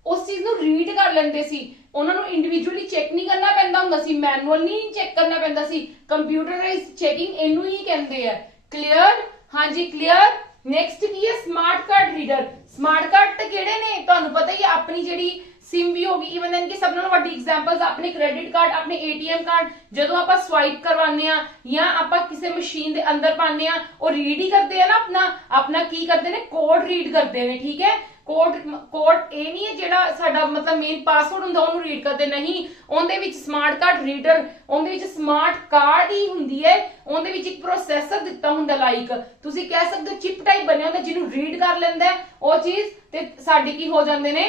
ਉਸ ਚੀਜ਼ ਨੂੰ ਰੀਡ ਕਰ ਲੈਂਦੇ ਸੀ। ਉਹਨਾਂ ਨੂੰ ਇੰਡੀਵਿਜੂਅਲੀ ਚੈੱਕ ਨਹੀਂ ਕਰਨਾ ਪੈਂਦਾ ਹੁੰਦਾ ਸੀ, ਮੈਨੂਅਲ ਨਹੀਂ ਚੈੱਕ ਕਰਨਾ ਪੈਂਦਾ ਸੀ, ਕੰਪਿਊਟਰਾਈਜ਼ਡ ਚੈਕਿੰਗ ਇਹਨੂੰ ਹੀ ਕਹਿੰਦੇ ਆ। ਕਲੀਅਰ? ਹਾਂਜੀ ਕਲੀਅਰ। ਨੈਕਸਟ ਕੀ ਹੈ smart card reader. Smart card ਤੇ ਕਿਹੜੇ ਨੇ ਤੁਹਾਨੂੰ ਪਤਾ ਹੀ ਹੈ, ਆਪਣੀ ਜਿਹੜੀ ਸਿਮ ਵੀ ਹੋਗੀ, ਇਵਨ ਇਨਕੇ ਸਭ ਨਾਲੋਂ ਵੱਡੀ ਐਗਜ਼ਾਮਪਲਸ ਆਪਣੇ ਕ੍ਰੈਡਿਟ ਕਾਰਡ, ਆਪਣੇ ATM ਕਾਰਡ ਜਦੋਂ ਆਪਾਂ ਸਵਾਈਪ ਕਰਵਾਉਂਦੇ ਆ ਜਾਂ ਆਪਾਂ ਕਿਸੇ ਮਸ਼ੀਨ ਦੇ ਅੰਦਰ ਪਾਉਂਦੇ ਆ ਉਹ ਰੀਡ ਹੀ ਕਰਦੇ ਆ ਨਾ, ਆਪਣਾ ਕੀ ਕਰਦੇ ਨੇ ਕੋਡ ਰੀਡ ਕਰਦੇ ਨੇ। ਠੀਕ ਹੈ, ਕੋਡ ਇਹ ਨਹੀਂ ਹੈ ਜਿਹੜਾ ਸਾਡਾ ਮਤਲਬ ਮੇਨ ਪਾਸਵਰਡ ਹੁੰਦਾ ਉਹਨੂੰ ਰੀਡ ਕਰਦੇ, ਨਹੀਂ, ਉਹਦੇ ਵਿੱਚ ਸਮਾਰਟ ਕਾਰਡ ਰੀਡਰ, ਉਹਦੇ ਵਿੱਚ ਸਮਾਰਟ ਕਾਰਡ ਹੀ ਹੁੰਦੀ ਹੈ, ਉਹਦੇ ਵਿੱਚ ਇੱਕ ਪ੍ਰੋਸੈਸਰ ਦਿੱਤਾ ਹੁੰਦਾ, ਲਾਈਕ ਤੁਸੀਂ ਕਹਿ ਸਕਦੇ ਹੋ ਚਿਪ ਟਾਈਪ ਬਣਿਆ ਹੁੰਦਾ ਜਿਹਨੂੰ ਰੀਡ ਕਰ ਲੈਂਦਾ ਉਹ ਚੀਜ਼ ਤੇ ਸਾਡੇ ਕੀ ਹੋ ਜਾਂਦੇ ਨੇ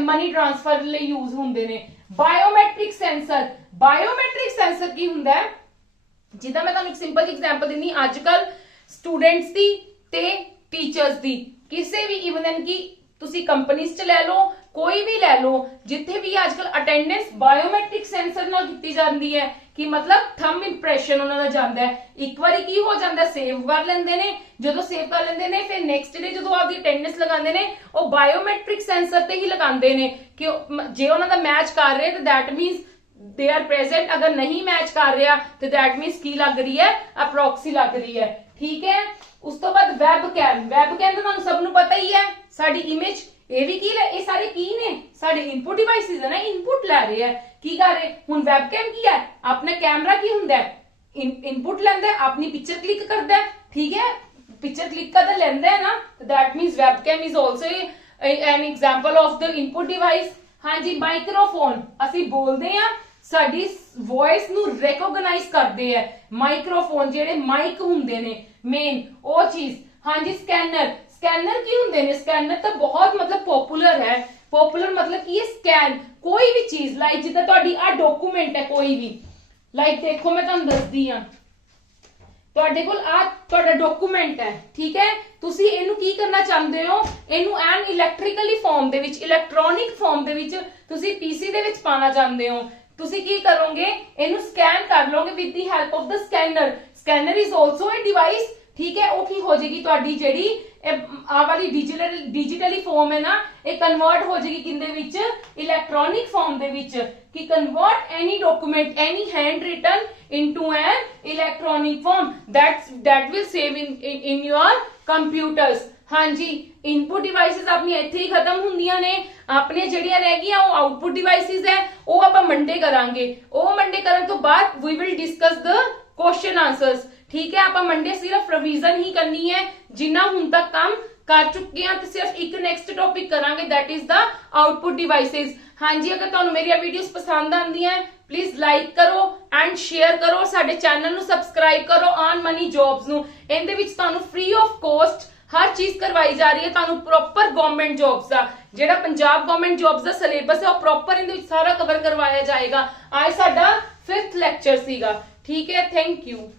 ਮਨੀ ਟ੍ਰਾਂਸਫਰ ਲਈ ਯੂਜ਼ ਹੁੰਦੇ ਨੇ। Biometric sensor. ਬਾਇਓਮੈਟ੍ਰਿਕ ਸੈਂਸਰ ਕੀ ਹੁੰਦਾ ਹੈ, ਜਿੱਦਾਂ ਮੈਂ ਤੁਹਾਨੂੰ ਇੱਕ ਸਿੰਪਲ ਐਗਜ਼ਾਮਪਲ ਦਿੰਦੀ, ਅੱਜ ਕੱਲ ਸਟੂਡੈਂਟਸ ਦੀ ਤੇ ਟੀਚਰਸ ਦੀ ਕਿਸੇ ਵੀ ਇਵਨ ਕਿ ਤੁਸੀਂ ਕੰਪਨੀਆਂ 'ਚ ਲੈ ਲਓ, ਕੋਈ ਵੀ ਲੈ ਲਓ, ਜਿੱਥੇ ਵੀ ਅੱਜ ਕੱਲ ਅਟੈਂਡੈਂਸ ਬਾਇਓਮੈਟ੍ਰਿਕ ਸੈਂਸਰ ਨਾਲ ਕੀਤੀ ਜਾਂਦੀ ਹੈ ਕਿ ਮਤਲਬ ਥੰਬ ਇੰਪ੍ਰੈਸ਼ਨ ਉਹਨਾਂ ਦਾ ਜਾਂਦਾ ਹੈ। ਇੱਕ ਵਾਰੀ ਕੀ ਹੋ ਜਾਂਦਾ ਸੇਵ ਕਰ ਲੈਂਦੇ ਨੇ, ਜਦੋਂ ਸੇਵ ਕਰ ਲੈਂਦੇ ਨੇ ਫਿਰ ਨੈਕਸਟ ਡੇ ਜਦੋਂ ਆਪਦੀ ਅਟੈਂਡੈਂਸ ਲਗਾਉਂਦੇ ਨੇ ਉਹ ਬਾਇਓਮੈਟ੍ਰਿਕ ਸੈਂਸਰ ਤੇ ਹੀ ਲਗਾਉਂਦੇ ਨੇ ਕਿ ਜੇ ਉਹਨਾਂ ਦਾ ਮੈਚ ਕਰ ਰਿਹਾ ਤਾਂ that means they are present, ਅਗਰ ਨਹੀਂ ਮੈਚ ਕਰ ਰਿਹਾ ਤੇ ਦੈਟ ਮੀਨਸ ਕੀ ਲੱਗ ਰਹੀ ਹੈ, ਅਪਰੋਕਸੀ ਲੱਗ ਰਹੀ ਹੈ। ਠੀਕ ਹੈ, ਉਸ ਤੋਂ ਬਾਅਦ ਵੈਬਕੈਮ। ਵੈਬਕੈਮ ਤਾਂ ਤੁਹਾਨੂੰ ਸਭ ਨੂੰ ਪਤਾ ਹੀ ਹੈ, ਸਾਡੀ ਇਮੇਜ ਇਹ ਵੀ ਕੀ ਲੈ, ਇਹ ਸਾਰੇ ਕੀ ਨੇ ਸਾਡੇ ਇਨਪੁਟ ਡਿਵਾਈਸਿਸ ਹੈ ਨਾ, ਇਨਪੁਟ ਲੈ ਰਹੇ ਹੈ, ਕੀ ਕਰ ਰਹੇ। ਹੁਣ ਵੈਬਕੈਮ ਕੀ ਹੈ, ਆਪਣਾ ਕੈਮਰਾ ਕੀ ਹੁੰਦਾ ਹੈ, ਇਨਪੁਟ ਲੈਂਦਾ ਹੈ, ਆਪਣੀ ਪਿਕਚਰ ਕਲਿੱਕ ਕਰਦਾ ਹੈ। ਠੀਕ ਹੈ, ਪਿਕਚਰ ਕਲਿੱਕ ਕਰਦਾ ਲੈਂਦਾ ਹੈ ਨਾ, that means webcam is also N example of the input device. ਹਾਂਜੀ ਮਾਈਕ੍ਰੋਫੋਨ, ਅਸੀਂ ਬੋਲਦੇ ਆ ਸਾਡੀ ਵੌਇਸ ਨੂੰ ਰੈਕੋਗਨਾਈਜ਼ ਕਰਦੇ ਆ ਮਾਈਕ੍ਰੋਫੋਨ, ਜਿਹੜੇ ਮਾਈਕ ਹੁੰਦੇ ਨੇ ਮੇਨ ਉਹ ਚੀਜ਼। ਹਾਂਜੀ ਸਕੈਨਰ। ਸਕੈਨਰ ਕੀ ਹੁੰਦੇ ਨੇ, ਸਕੈਨਰ ਤਾਂ ਬਹੁਤ ਮਤਲਬ ਪਪੂਲਰ ਹੈ। ਪਪੂਲਰ ਮਤਲਬ ਕੀ ਹੈ, ਸਕੈਨ ਕੋਈ ਵੀ ਚੀਜ਼, ਲਾਈਕ ਜਿੱਦਾਂ ਤੁਹਾਡੀ ਆ ਡਾਕੂਮੈਂਟ ਹੈ ਕੋਈ ਵੀ, ਲਾਈਕ ਦੇਖੋ ਮੈਂ ਤੁਹਾਨੂੰ ਦੱਸਦੀ ਆ, ਤੁਹਾਡੇ ਕੋਲ ਆ ਤੁਹਾਡਾ ਡਾਕੂਮੈਂਟ ਹੈ, ਠੀਕ ਹੈ, ਤੁਸੀਂ ਇਹਨੂੰ ਕੀ ਕਰਨਾ ਚਾਹੁੰਦੇ ਹੋ, ਇਹਨੂੰ ਐਨ ਇਲੈਕਟ੍ਰੀਕਲੀ ਫਾਰਮ ਦੇ ਵਿੱਚ, ਇਲੈਕਟ੍ਰੋਨਿਕ ਫਾਰਮ ਦੇ ਵਿੱਚ ਤੁਸੀਂ PC ਦੇ ਵਿੱਚ ਪਾਣਾ ਚਾਹੁੰਦੇ ਹੋ। ਤੁਸੀਂ ਕੀ ਕਰੋਗੇ, ਇਹਨੂੰ ਸਕੈਨ ਕਰ ਲੋਗੇ with the help of the scanner. Scanner is also a device. ਠੀਕ ਹੈ, ਉਹ ਕੀ ਹੋ ਜਾਏਗੀ ਤੁਹਾਡੀ ਜਿਹੜੀ ਆ ਵਾਲੀ ਡਿਜੀਟਲੀ ਫਾਰਮ ਹੈ ਨਾ, ਇਹ ਕਨਵਰਟ ਹੋ ਜਾਏਗੀ ਕਿੰਦੇ ਵਿੱਚ, ਇਲੈਕਟ੍ਰੋਨਿਕ ਫਾਰਮ ਦੇ ਵਿੱਚ, ਕਿ convert any document, any hand written into an electronic form that will save in your computers। ਹਾਂਜੀ ਇਨਪੁਟ ਡਿਵਾਈਸਿਸ ਆਪਣੀ ਇੱਥੇ ਹੀ ਖਤਮ ਹੁੰਦੀਆਂ ਨੇ, ਆਪਣੇ ਜਿਹੜੀਆਂ ਰਹਿ ਗਈਆਂ ਉਹ ਆਊਟਪੁੱਟ ਡਿਵਾਈਸਿਸ ਹੈ, ਉਹ ਆਪਾਂ ਮੰਡੇ ਕਰਾਂਗੇ। ਉਹ ਮੰਡੇ ਕਰਨ ਤੋਂ ਬਾਅਦ we will discuss the question answers। ਠੀਕ ਹੈ, ਆਪਾਂ ਮੰਡੇ ਸਿਰਫ ਰਿਵੀਜ਼ਨ ਹੀ ਕਰਨੀ ਹੈ, ਜਿੰਨਾ ਹੁਣ ਤੱਕ ਕੰਮ ਕਰ ਚੁੱਕੇ ਹਾਂ, ਤੇ ਸਿਰਫ ਇੱਕ ਨੈਕਸਟ ਟੌਪਿਕ ਕਰਾਂਗੇ that is the output devices। ਹਾਂਜੀ ਅਗਰ ਤੁਹਾਨੂੰ ਮੇਰੀਆਂ ਵੀਡੀਓਜ਼ ਪਸੰਦ ਆਉਂਦੀਆਂ ਪਲੀਜ਼ ਲਾਈਕ ਕਰੋ ਐਂਡ ਸ਼ੇਅਰ ਕਰੋ, ਸਾਡੇ ਚੈਨਲ ਨੂੰ ਸਬਸਕ੍ਰਾਈਬ ਕਰੋ ਅਰਨ ਮਨੀ ਜੌਬਸ ਨੂੰ। ਇਹਦੇ ਵਿੱਚ ਤੁਹਾਨੂੰ ਫ੍ਰੀ ਆਫ ਕੋਸਟ ਹਰ ਚੀਜ਼ ਕਰਵਾਈ ਜਾ ਰਹੀ ਹੈ, ਤੁਹਾਨੂੰ ਪ੍ਰੋਪਰ ਗਵਰਨਮੈਂਟ ਜੌਬਸ ਦਾ ਜਿਹੜਾ ਪੰਜਾਬ ਗਵਰਨਮੈਂਟ ਜੌਬਸ ਦਾ ਸਿਲੇਬਸ ਹੈ ਉਹ ਪ੍ਰੋਪਰ ਇਹਦੇ ਵਿੱਚ ਸਾਰਾ ਕਵਰ ਕਰਵਾਇਆ ਜਾਏਗਾ। ਅੱਜ ਸਾਡਾ 5th ਲੈਕਚਰ ਸੀਗਾ। ਠੀਕ ਹੈ, ਥੈਂਕ ਯੂ।